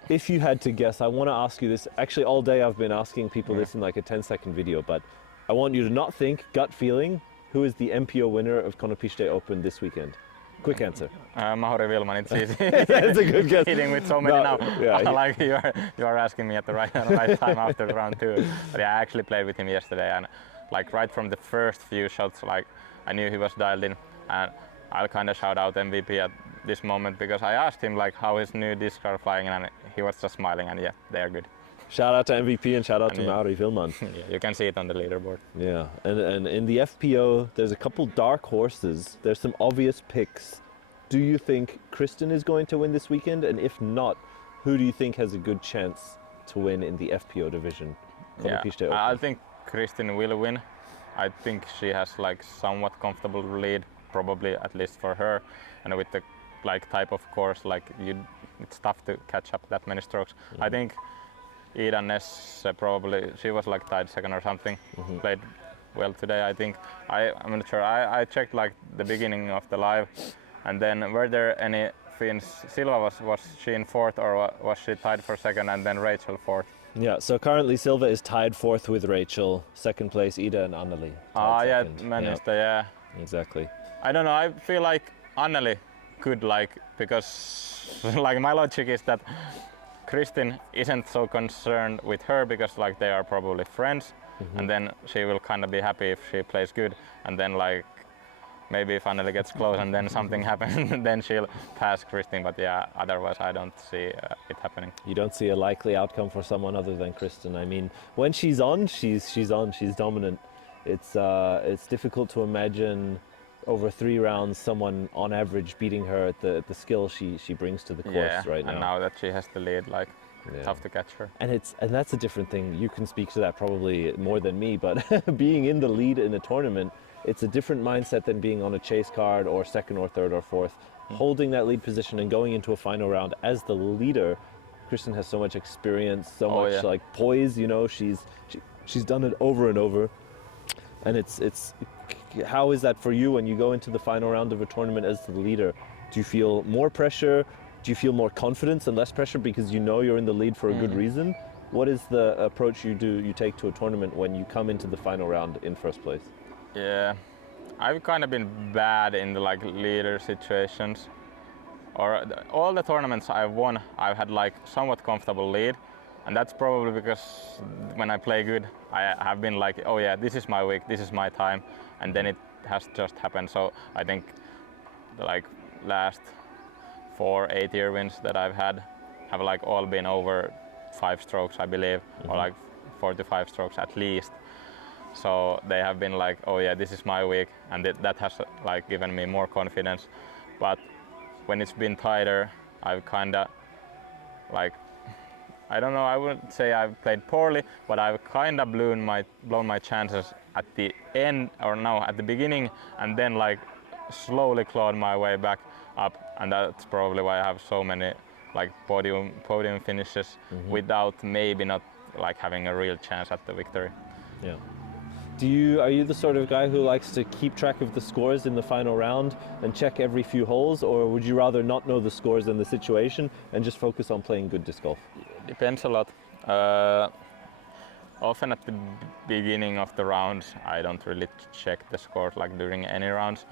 If you had to guess, I want to ask you this. Actually, all day I've been asking people this in like a 10-second video, but I want you to not think, gut feeling, who is the MPO winner of Konopiste Open this weekend? Quick answer. Mauri Vilman, it's easy. That's a good guess. Hitting with so many No, now. yeah, Like you are asking me at the right time after round 2. But yeah, I actually played with him yesterday, and like right from the first few shots, like I knew he was dialed in, and I'll kind of shout out MVP at this moment because I asked him like how his new discs are flying, and he was just smiling, and yeah, they are good. Shout out to MVP and shout out to yeah. Mauri Vilman. Yeah, you can see it on the leaderboard. Yeah, and in the FPO, there's a couple dark horses. There's some obvious picks. Do you think Kristen is going to win this weekend? And if not, who do you think has a good chance to win in the FPO division? Yeah, I think Kristen will win. I think she has like somewhat comfortable lead, probably at least for her. And with the like type of course, like it's tough to catch up that many strokes. I think Ida Ness probably, she was like tied second or something, played well today. I think, I'm not sure, I checked like the beginning of the live, and then were there any Finns? Silva was she in fourth, or was she tied for second and then Rachel fourth? Yeah, so currently Silva is tied fourth with Rachel, second place Ida and Anneli. Yeah, Manchester, yeah. Exactly. I don't know, I feel like Anneli could like, because like my logic is that Kristin isn't so concerned with her because like they are probably friends, and then she will kind of be happy if she plays good, and then like maybe if Anneli gets close and then something happens, then she'll pass Kristin. But yeah, otherwise I don't see it happening. You don't see a likely outcome for someone other than Kristen. I mean, when she's on, she's on. She's dominant. It's difficult to imagine over 3 rounds someone on average beating her at the skill she brings to the course right now. And now that she has the lead, like tough to catch her. And that's a different thing. You can speak to that probably more than me, but being in the lead in a tournament, it's a different mindset than being on a chase card or second or third or fourth. Holding that lead position and going into a final round as the leader, Kristen has so much experience, so much like poise. You know, she's done it over and over, and it's. How is that for you when you go into the final round of a tournament as the leader? Do you feel more pressure? Do you feel more confidence and less pressure because you know you're in the lead for a good reason? What is the approach you take to a tournament when you come into the final round in first place? Yeah, I've kind of been bad in the like leader situations. Or all the tournaments I've won, I've had like somewhat comfortable lead, and that's probably because when I play good, I have been like, oh yeah, this is my week, this is my time, and then it has just happened. So I think the like last 4 8-year wins that I've had have like all been over 5 strokes, I believe, or like 4 to 5 strokes at least. So they have been like, oh yeah, this is my week, and that has like given me more confidence. But when it's been tighter, I've kind of like, I don't know, I wouldn't say I've played poorly, but I've kind of blown my chances at the end, or no, at the beginning, and then like slowly clawed my way back up, and that's probably why I have so many like podium finishes without maybe not like having a real chance at the victory. Yeah. Are you the sort of guy who likes to keep track of the scores in the final round and check every few holes, or would you rather not know the scores and the situation and just focus on playing good disc golf? Depends a lot. Often at the beginning of the rounds, I don't really check the scores like during any rounds.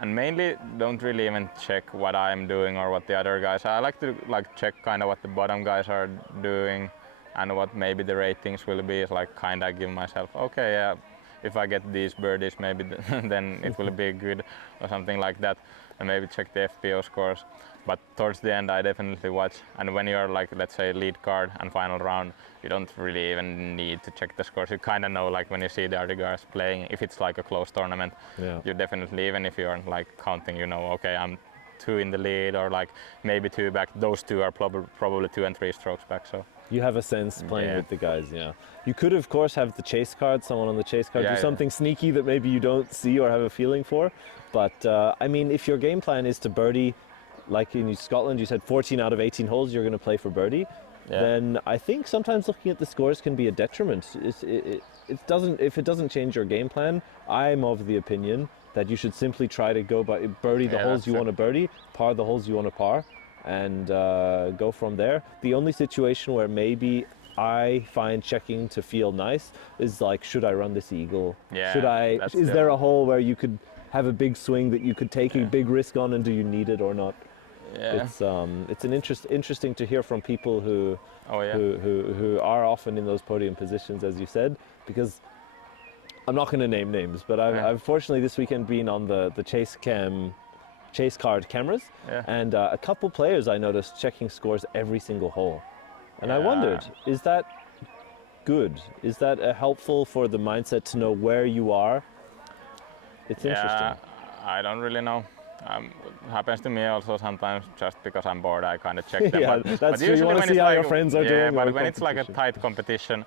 And mainly don't really even check what I'm doing or what the other guys. I like to check kind of what the bottom guys are doing and what maybe the ratings will be. Is like kind of give myself, okay, yeah, if I get these birdies, maybe then it will be good or something like that, and maybe check the FPO scores. But towards the end, I definitely watch. And when you're like, let's say, lead card and final round, you don't really even need to check the scores. You kind of know, like when you see the other guys playing, if it's like a close tournament, you definitely, even if you aren't like counting, you know, okay, I'm 2 in the lead or like maybe 2 back. Those 2 are probably 2 and 3 strokes back. So you have a sense playing with the guys. Yeah. You could of course have the chase card, someone on the chase card do something sneaky that maybe you don't see or have a feeling for. But I mean, if your game plan is to birdie, like in Scotland, you said 14 out of 18 holes you're going to play for birdie, then I think sometimes looking at the scores can be a detriment. It doesn't, if it doesn't change your game plan, I'm of the opinion that you should simply try to go by birdie the holes you want to birdie, par the holes you want to par, and go from there. The only situation where maybe I find checking to feel nice is like, should I run this eagle? Is there a hole where you could have a big swing that you could take a big risk on, and do you need it or not? It's an interesting to hear from people who are often in those podium positions, as you said, because I'm not going to name names, but I've fortunately this weekend been on the chase card cameras, and a couple players I noticed checking scores every single hole, and I wondered, is that good? Is that helpful for the mindset to know where you are? It's interesting. I don't really know. Happens to me also sometimes, just because I'm bored, I kind of check them. That's true. You want to see how your friends are doing. But when it's like a tight competition,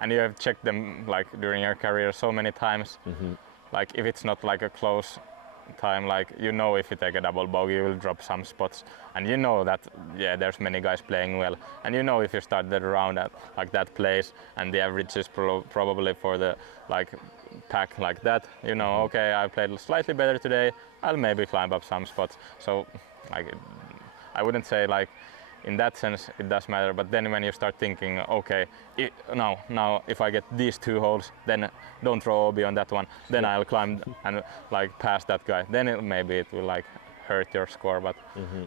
and you have checked them like during your career so many times, like if it's not like a close time, like you know if you take a double bogey, you will drop some spots, and you know that there's many guys playing well, and you know if you start the round at like that place, and the average is probably for the like pack like that, you know, okay, I played slightly better today, I'll maybe climb up some spots. So like I wouldn't say like in that sense it does matter, but then when you start thinking, okay, now if I get these 2 holes, then don't throw OB on that one, then I'll climb and like pass that guy, then maybe it will like hurt your score. But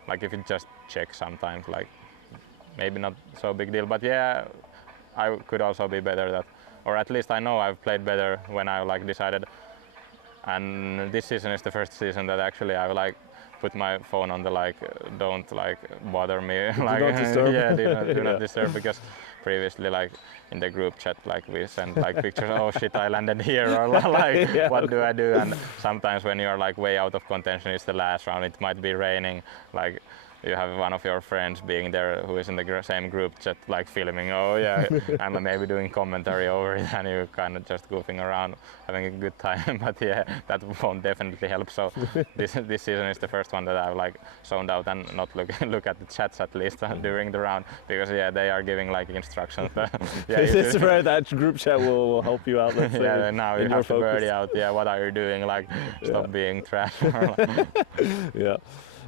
like if you just check sometimes, like maybe not so big deal. But I could also be better that, or at least I know I've played better when I like decided. And this season is the first season that actually I like put my phone on the like don't like bother me, like do not disturb. do not disturb, because previously like in the group chat like we send like pictures, oh shit, I landed here, or like what do I do? And sometimes when you're like way out of contention, it's the last round, it might be raining, like you have one of your friends being there who is in the same group chat, like filming, and maybe doing commentary over it, and you kind of just goofing around, having a good time. But that won't definitely help. So this season is the first one that I've like zoned out and not look at the chats at least during the round, because they are giving like instructions. It's where that group chat will help you out. Let's say. Now you have to birdie out. What are you doing? Like stop being trash.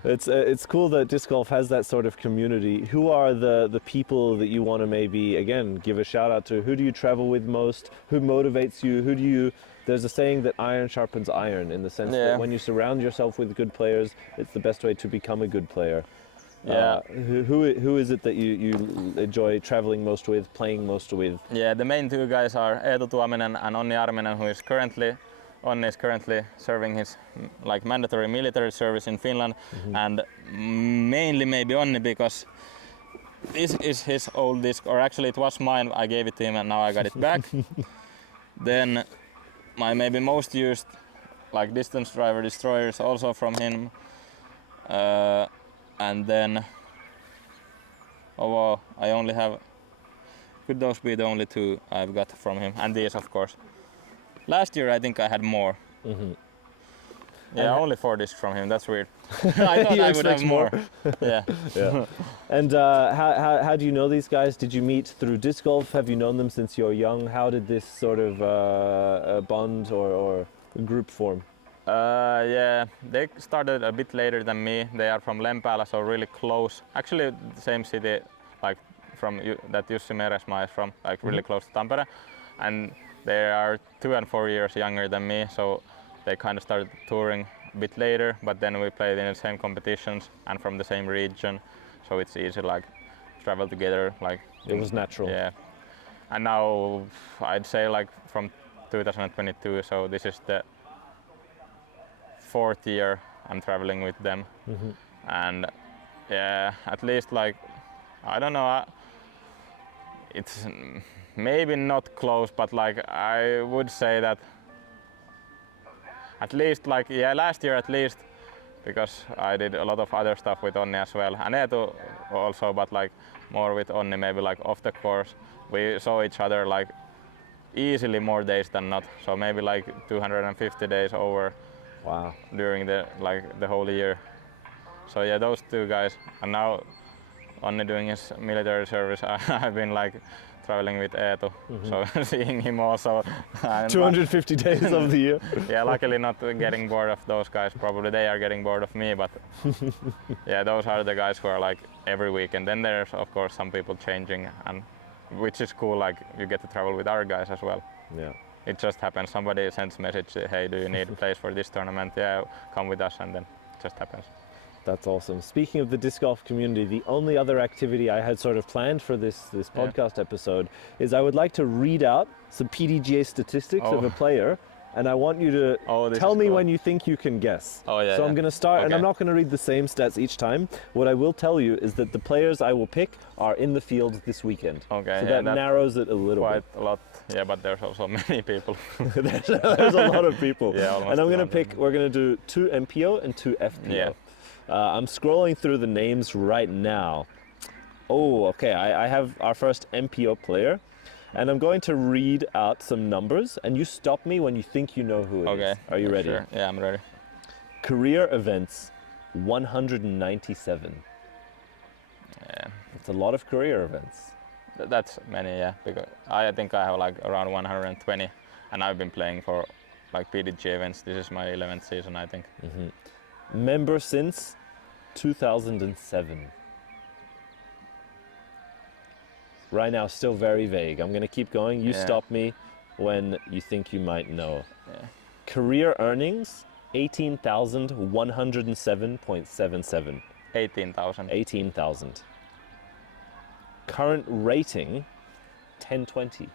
It's cool that disc golf has that sort of community. Who are the people that you want to maybe, again, give a shout out to? Who do you travel with most? Who motivates you? There's a saying that iron sharpens iron, in the sense that when you surround yourself with good players, it's the best way to become a good player. Who is it that you enjoy traveling most with, playing most with? The main 2 guys are Eetu Tuominen and Onni Arminen, who is currently serving his like mandatory military service in Finland, and mainly maybe Onni because this is his old disc, or actually it was mine, I gave it to him and now I got it back. Then my maybe most used like distance driver destroyer is also from him, and then I only have, could those be the only 2 I've got from him, and these of course. Last year I think I had more. Only 4 discs from him, that's weird. I thought You I would expect have more. Yeah. Yeah. And how do you know these guys? Did you meet through disc golf? Have you known them since you're young? How did this sort of bond or group form? Yeah, they started a bit later than me. They are from Lempäälä, so really close. Actually, the same city, like that Jussi Meresmaa is from, like really close to Tampere. And they are 2 and 4 years younger than me, so they kind of started touring a bit later. But then we played in the same competitions and from the same region, so it's easy like travel together. Like It was natural. Yeah. And now I'd say like from 2022, so this is the 4th year I'm traveling with them. And yeah, at least like, I don't know, it's maybe not close, but like I would say that at least like, yeah, last year at least, because I did a lot of other stuff with Onni as well, and Eetu also, but like more with Onni, maybe like off the course. We saw each other like easily more days than not, so maybe like 250 days over. Wow. During the whole year. So yeah, those 2 guys. And now Onni doing his military service, I've been like traveling with Eetu, so seeing him also. 250 days of the year. Yeah, luckily not getting bored of those guys. Probably they are getting bored of me, but yeah, those are the guys who are like every week. And then there's of course some people changing, and which is cool. Like you get to travel with our guys as well. Yeah. It just happens. Somebody sends a message, hey, do you need a place for this tournament? Yeah, come with us, and then it just happens. That's awesome. Speaking of the disc golf community, the only other activity I had sort of planned for this podcast episode is I would like to read out some PDGA statistics of a player, and I want you to tell me when you think you can guess. Oh, yeah. So I'm going to start, and Okay. I'm not going to read the same stats each time. What I will tell you is that the players I will pick are in the field this weekend. Okay, So yeah, that narrows it a little Quite bit. a lot. Yeah, but there's also many people. There's a lot of people. Yeah, almost and I'm going to 200. pick, we're going to do 2 MPO and 2 FPO. Yeah. I'm scrolling through the names right now. Oh, okay, I have our first MPO player, and I'm going to read out some numbers, and you stop me when you think you know who it is. Okay. Are you ready? Sure. Yeah, I'm ready. Career events, 197. Yeah. It's a lot of career events. That's many, yeah. Because I think I have like around 120, and I've been playing for like PDG events. This is my 11th season, I think. Member since 2007. Right now, still very vague. I'm going to keep going. You Yeah. stop me when you think you might know. Yeah. Career earnings, 18,107.77. 18,000. 18,000. Current rating, 1020.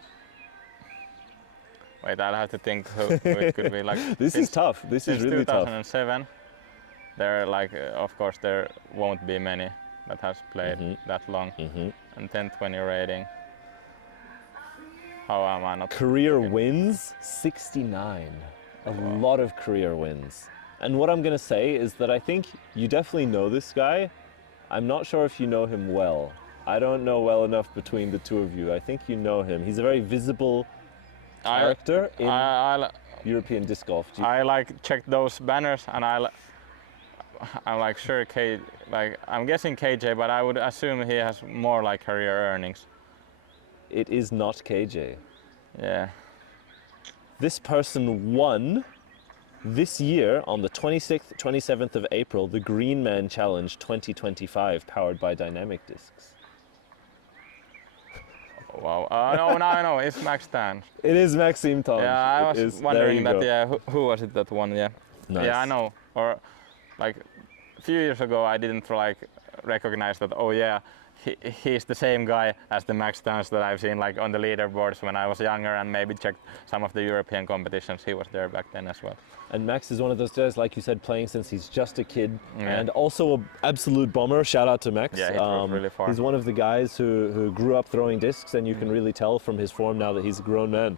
Wait, I'll have to think who it could be. Like This is tough. This is since really tough. 2007, there like of course there won't be many that has played that long. And 1020 rating. How am I not? Career wins, 69. A lot of career wins. And what I'm going to say is that I think you definitely know this guy. I'm not sure if you know him well. I don't know well enough between the two of you. I think you know him. He's a very visible character in European disc golf. I like checked those banners, and I'm like sure I'm guessing KJ, but I would assume he has more like career earnings. It is not KJ. Yeah. This person won this year on the 26th, 27th of April, the Green Man Challenge 2025, powered by Dynamic Discs. Wow. No, now I know. It's Max Stan. It is Maxime Tom. Yeah, I was wondering that. Yeah, who was it that won? Yeah. Nice. Yeah, I know. Or like a few years ago, I didn't like recognize that. Oh yeah, he's the same guy as the Max Stans that I've seen like on the leaderboards when I was younger, and maybe checked some of the European competitions. He was there back then as well. And Max is one of those guys, like you said, playing since he's just a kid, and also an absolute bomber. Shout out to Max. Yeah, he throws really far. He's one of the guys who grew up throwing discs, and you can really tell from his form now that he's a grown man.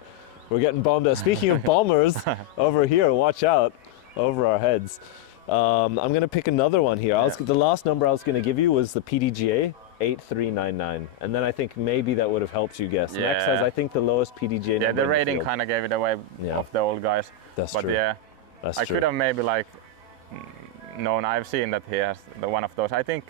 We're getting bombed out. Speaking of bombers, over here, watch out, over our heads. I'm going to pick another one here. The last number I was going to give you was the PDGA, 8399. And then I think maybe that would have helped you guess. Yeah. Max has, I think, the lowest PDGA number. Yeah, the in rating field. kind of gave it away of the old guys. That's but true. yeah, That's I true. could have maybe like known. I've seen that he has one of those. I think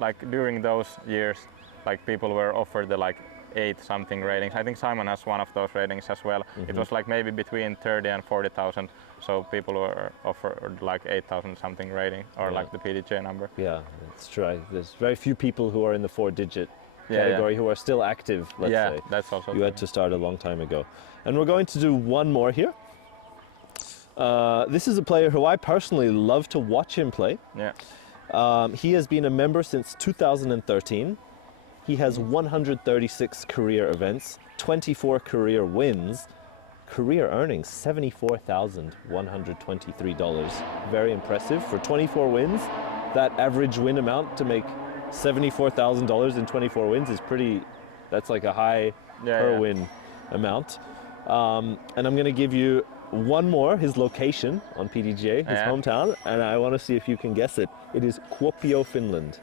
like during those years, like people were offered the like 8 something ratings. I think Simon has one of those ratings as well. It was like maybe between 30 and 40,000. So people were offered like 8,000 something rating or like the PDJ number. Yeah, that's true. There's very few people who are in the 4-digit category who are still active, let's say. That's also You had to start a long time ago. And we're going to do one more here. This is a player who I personally love to watch him play. Yeah. He has been a member since 2013. He has 136 career events, 24 career wins, career earnings $74,123. Very impressive for 24 wins. That average win amount to make $74,000 in 24 wins is pretty. That's like a high per win amount. And I'm going to give you one more, his location on PDGA, his hometown, and I want to see if you can guess it. It is Kuopio, Finland.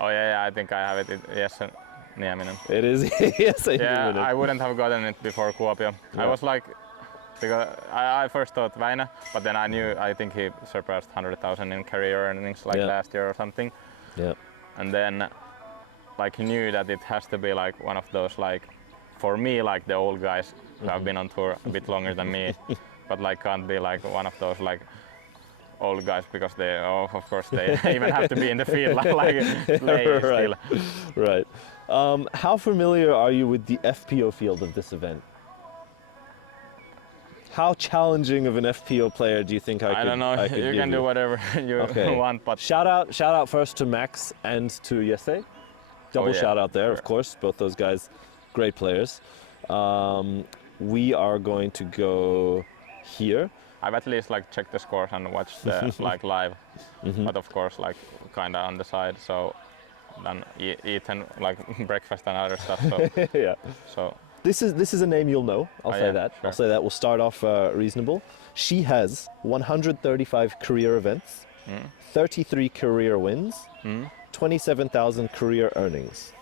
Oh yeah, I think I have it. Yes, Nieminen. It is, yes, Yeah, I wouldn't have gotten it before Kuopio. I was like, because I first thought Väinö, but then I think he surpassed 100,000 in career earnings like last year or something. Yeah. And then, like, he knew that it has to be like one of those, like, for me, like the old guys who have been on tour a bit longer than me, but like can't be like one of those like old guys because they, of course, they even have to be in the field like playing still. Right. How familiar are you with the FPO field of this event? How challenging of an FPO player do you think I don't know. You can do whatever you want, but shout out first to Max and to Jesse. Double shout out there, of course. Both those guys, great players. We are going to go here. I've at least like checked the scores and watched the like live, but of course like kind of on the side. So then eat and like breakfast and other stuff. So yeah. So this is a name you'll know. I'll say that. Sure. I'll say that. We'll start off reasonable. She has 135 career events, 33 career wins, 27,000 career earnings.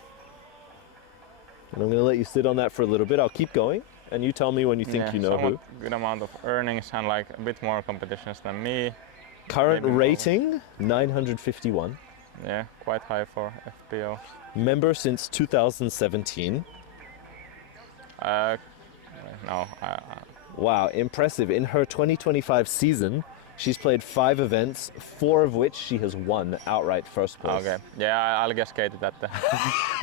And I'm going to let you sit on that for a little bit. I'll keep going, and you tell me when you think you know who. Good amount of earnings and like a bit more competitions than me. Current rating 951. Yeah, quite high for FPO. Member since 2017. No. Wow, impressive. In her 2025 season, she's played 5 events, 4 of which she has won outright first place. Okay. Yeah, I'll guess Katie Tatte.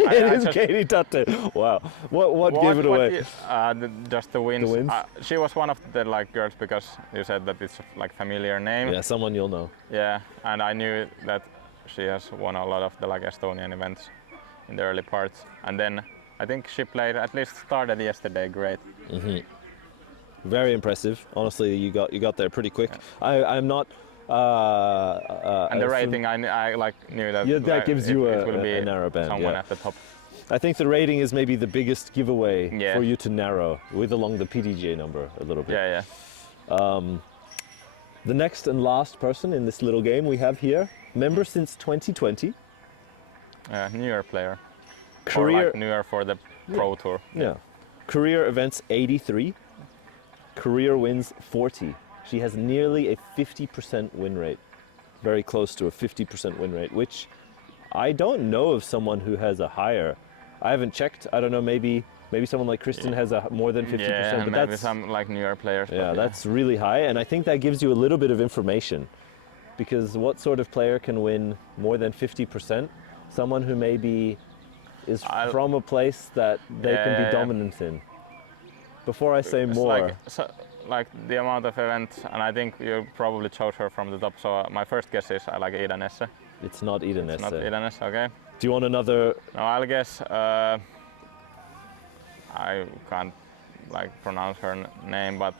It is Katie Tatte. Wow. What gave it away? Just the wins. The wins? She was one of the like girls because you said that it's like familiar name. Yeah, someone you'll know. Yeah, and I knew that she has won a lot of the like Estonian events in the early parts, and then I think she played, at least started yesterday, great. Very impressive. Honestly, you got there pretty quick. Yeah. I'm not. And the rating, I like knew that. Yeah, that gives you it will be a narrow band. Someone at the top. I think the rating is maybe the biggest giveaway Yeah. for you to narrow with along the PDGA number a little bit. Yeah. The next and last person in this little game we have here, member since 2020. Newer player. Career. Or like newer for the Pro Tour. Yeah. Career events 83. Career wins 40. She has nearly a 50% win rate. Very close to a 50% win rate, which I don't know of someone who has a higher. I haven't checked. I don't know, maybe someone like Kristen has a more than 50%. Yeah, but maybe that's, some like newer players. yeah, that's really high, and I think that gives you a little bit of information, because what sort of player can win more than 50%? Someone who maybe is from a place that they can be dominant in. Before I say more. Like the amount of events, and I think you probably chose her from the top, so my first guess is I like Ida Nesse. It's not Ida Nesse. It's not Ida Nesse, okay. Do you want another? No, I'll guess, I can't like pronounce her name, but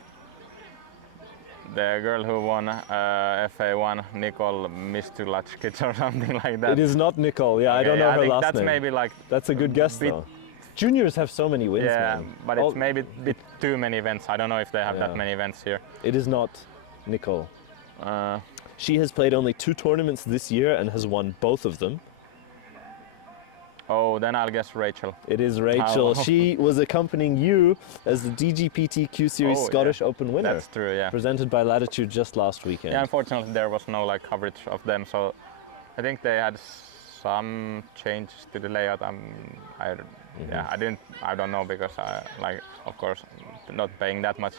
the girl who won FA1, Nicole Mistulachkic or something like that. It is not Nicole, yeah, okay, I don't know her last that's name. Maybe like that's a good guess though. Juniors have so many wins, man. But it's maybe a bit too many events. I don't know if they have that many events here. It is not Nicole. She has played only 2 tournaments this year and has won both of them. Oh, then I'll guess Rachel. It is Rachel. Oh. She was accompanying you as the DGPT Q Series Oh, Scottish Open winner. That's true, yeah. Presented by Latitude just last weekend. Yeah, unfortunately there was no like coverage of them, so I think they had some changes to the layout. I don't know because I like, of course, not paying that much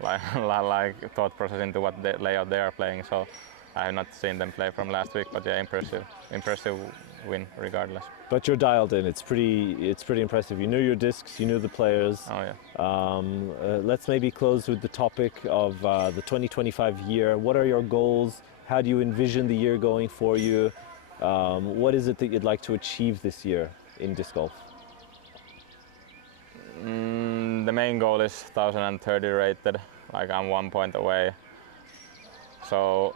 like thought process into what the layout they are playing. So I have not seen them play from last week, but yeah, impressive win regardless. But you're dialed in. It's pretty impressive. You knew your discs, you knew the players. Oh yeah. Let's maybe close with the topic of the 2025 year. What are your goals? How do you envision the year going for you? What is it that you'd like to achieve this year in disc golf? The main goal is 1030 rated. Like I'm 1 point away. So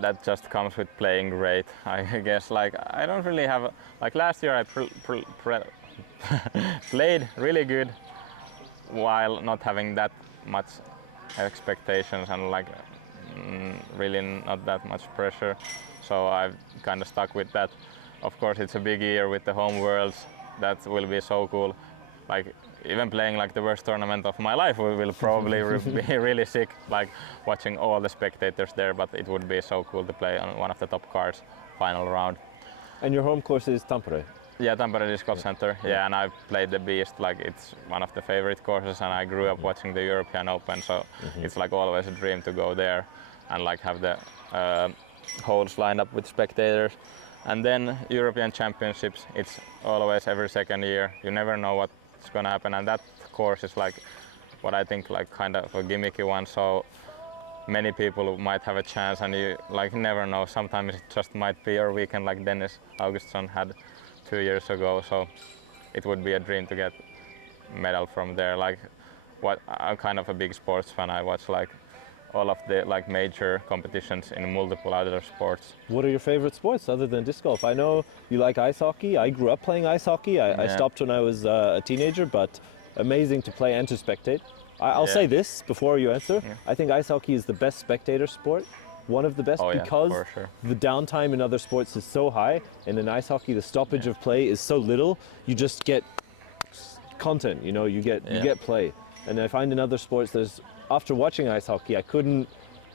that just comes with playing great. I guess like I don't really have like last year I played really good while not having that much expectations and like really not that much pressure. So I've kind of stuck with that. Of course, it's a big year with the home worlds. That will be so cool. Like even playing like the worst tournament of my life will probably be really sick, like watching all the spectators there, but it would be so cool to play on one of the top cards final round. And your home course is Tampere? Yeah, Tampere Disc Golf Center. Yeah, and I've played the Beast, like it's one of the favorite courses, and I grew up watching the European Open, so it's like always a dream to go there and like have the holes lined up with spectators. And then European Championships, it's always every second year. You never know what's gonna happen, and that course is like what I think like kind of a gimmicky one, so many people might have a chance and you like never know. Sometimes it just might be your weekend like Dennis Augustsson had 2 years ago, so it would be a dream to get medal from there. Like what I'm kind of a big sports fan. I watch like all of the like major competitions in multiple other sports. What are your favorite sports other than disc golf? I know you like ice hockey. I grew up playing ice hockey. I stopped when I was a teenager, but amazing to play and to spectate. I'll say this before you answer. I think ice hockey is the best spectator sport, one of the best, because for sure. the downtime in other sports is so high, and in ice hockey the stoppage of play is so little. You just get content, you know, you get play. And I find in other sports after watching ice hockey, I couldn't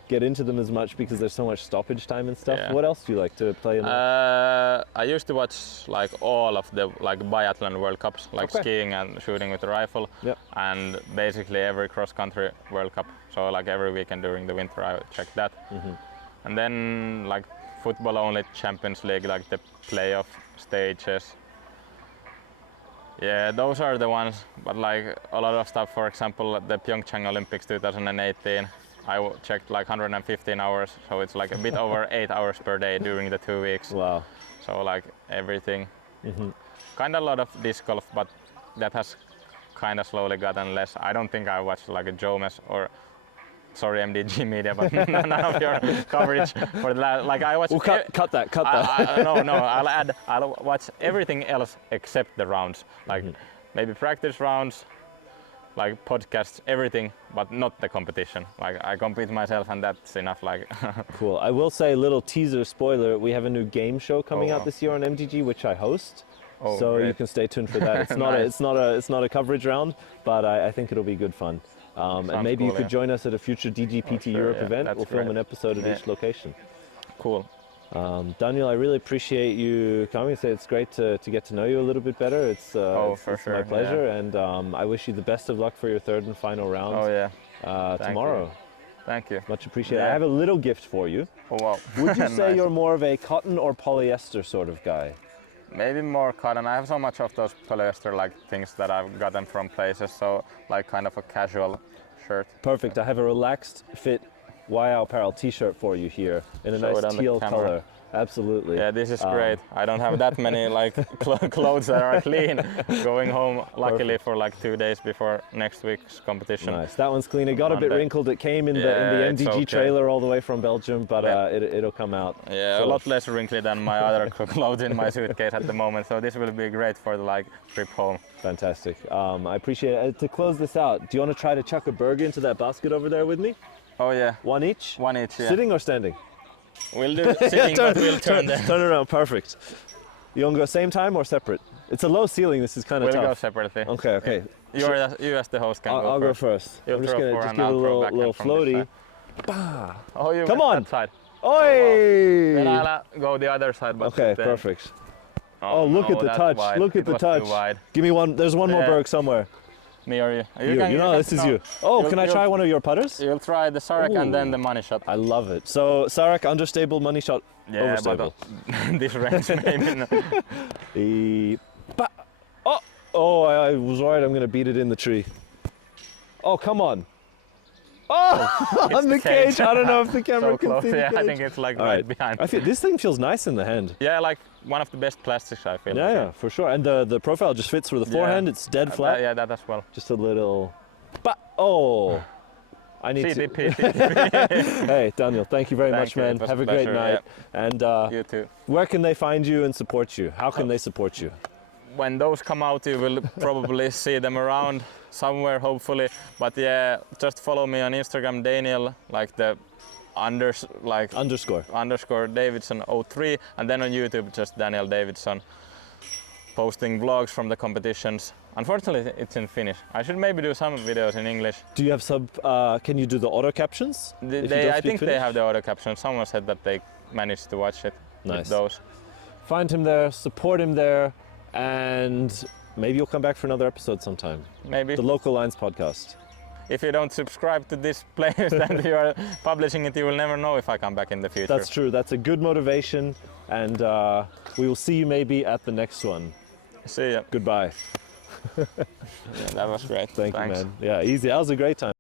get into them as much because there's so much stoppage time and stuff. Yeah. What else do you like to play in? I used to watch like all of the like biathlon World Cups, like skiing and shooting with a rifle, and basically every cross-country World Cup. So like every weekend during the winter I would check that. And then like football only Champions League, like the playoff stages. Yeah, those are the ones, but like a lot of stuff, for example, the Pyeongchang Olympics 2018, I checked like 115 hours, so it's like a bit over 8 hours per day during the 2 weeks. Wow. So like everything. Kind of a lot of disc golf, but that has kind of slowly gotten less. I don't think I watched like a Jomes or, sorry MDG Media, but none of your coverage for that. Like I watch. Well, cut that. No, I'll watch everything else except the rounds. Like maybe practice rounds, like podcasts, everything, but not the competition. Like I compete myself, and that's enough. Like. Cool. I will say a little teaser spoiler. We have a new game show coming out this year on MDG, which I host. So great. You can stay tuned for that. It's not a coverage round, but I think it'll be good fun. And maybe you could join us at a future DGPT Europe event. We'll film an episode at each location. Cool. Daniel, I really appreciate you coming. It's great to get to know you a little bit better. It's my pleasure, and I wish you the best of luck for your third and final round tomorrow. Thank you. Much appreciated. I have a little gift for you. Oh wow. Would you say you're more of a cotton or polyester sort of guy? Maybe more cotton. I have so much of those polyester like things that I've gotten from places, so like kind of a casual shirt. Perfect. I have a relaxed fit YO Apparel t-shirt for you here in a nice teal color. Absolutely. Yeah, this is great. I don't have that many like clothes that are clean. Going home, luckily, for like 2 days before next week's competition. Nice. That one's clean. It got a bit wrinkled. It came in the MDG trailer all the way from Belgium, but it'll come out. Yeah, a lot less wrinkly than my other clothes in my suitcase at the moment. So this will be great for the like trip home. Fantastic. I appreciate it. To close this out, do you want to try to chuck a burger into that basket over there with me? Oh yeah. One each? One each, yeah. Sitting or standing? We'll do sitting, but we'll turn them. Turn around, perfect. You want to go same time or separate? It's a low ceiling. This is kind of We'll go tough. separately. Okay, okay. You as the host can I'll go first. You'll I'm just throw gonna for just and give it a I'll throw backhand little from this floaty. side. Bah. Oh, you Come went on. that side. Oi! Then I'll go the other side. But Okay, then... perfect. Oh, look no, at the that's touch. wide. Look at It the was touch. too wide. Give me one. There's one more Yeah. berg somewhere. Me or you? You know, this is you. Oh, can I try one of your putters? You'll try the Sarek and then the money shot. I love it. So, Sarek, understable, money shot, Yeah, overstable. but this range maybe not. Oh, I was worried I'm going to beat it in the tree. Oh, come on. Oh, on the cage. I don't know if the camera So can close. see the Yeah, cage. I think it's like All right behind. I feel this thing feels nice in the hand. Yeah, like one of the best plastics I feel. Yeah, yeah, for sure. And the profile just fits with the forehand. It's dead flat. Yeah, that as well. Just a little. Oh, I need to. CTP. Hey, Daniel, thank you very much, Thank you. man. It was Have a a great pleasure, night. And You too. where can they find you and support you? How can they support you? When those come out, you will probably see them around somewhere, hopefully. But yeah, just follow me on Instagram, Daniel, like the underscore Davidsson 03, and then on YouTube, just Daniel Davidsson, posting vlogs from the competitions. Unfortunately, it's in Finnish. I should maybe do some videos in English. Do you have can you do the auto captions? I think they have the auto captions. Someone said that they managed to watch it. Nice. With those. Find him there, support him there, and maybe you'll come back for another episode sometime. Maybe. The Local Lines podcast. If you don't subscribe to this playlist and you are publishing it, you will never know if I come back in the future. That's true. That's a good motivation, and we will see you maybe at the next one. See ya. Goodbye. Yeah, that was great. Thanks. Thanks. You, man. Yeah, easy. That was a great time.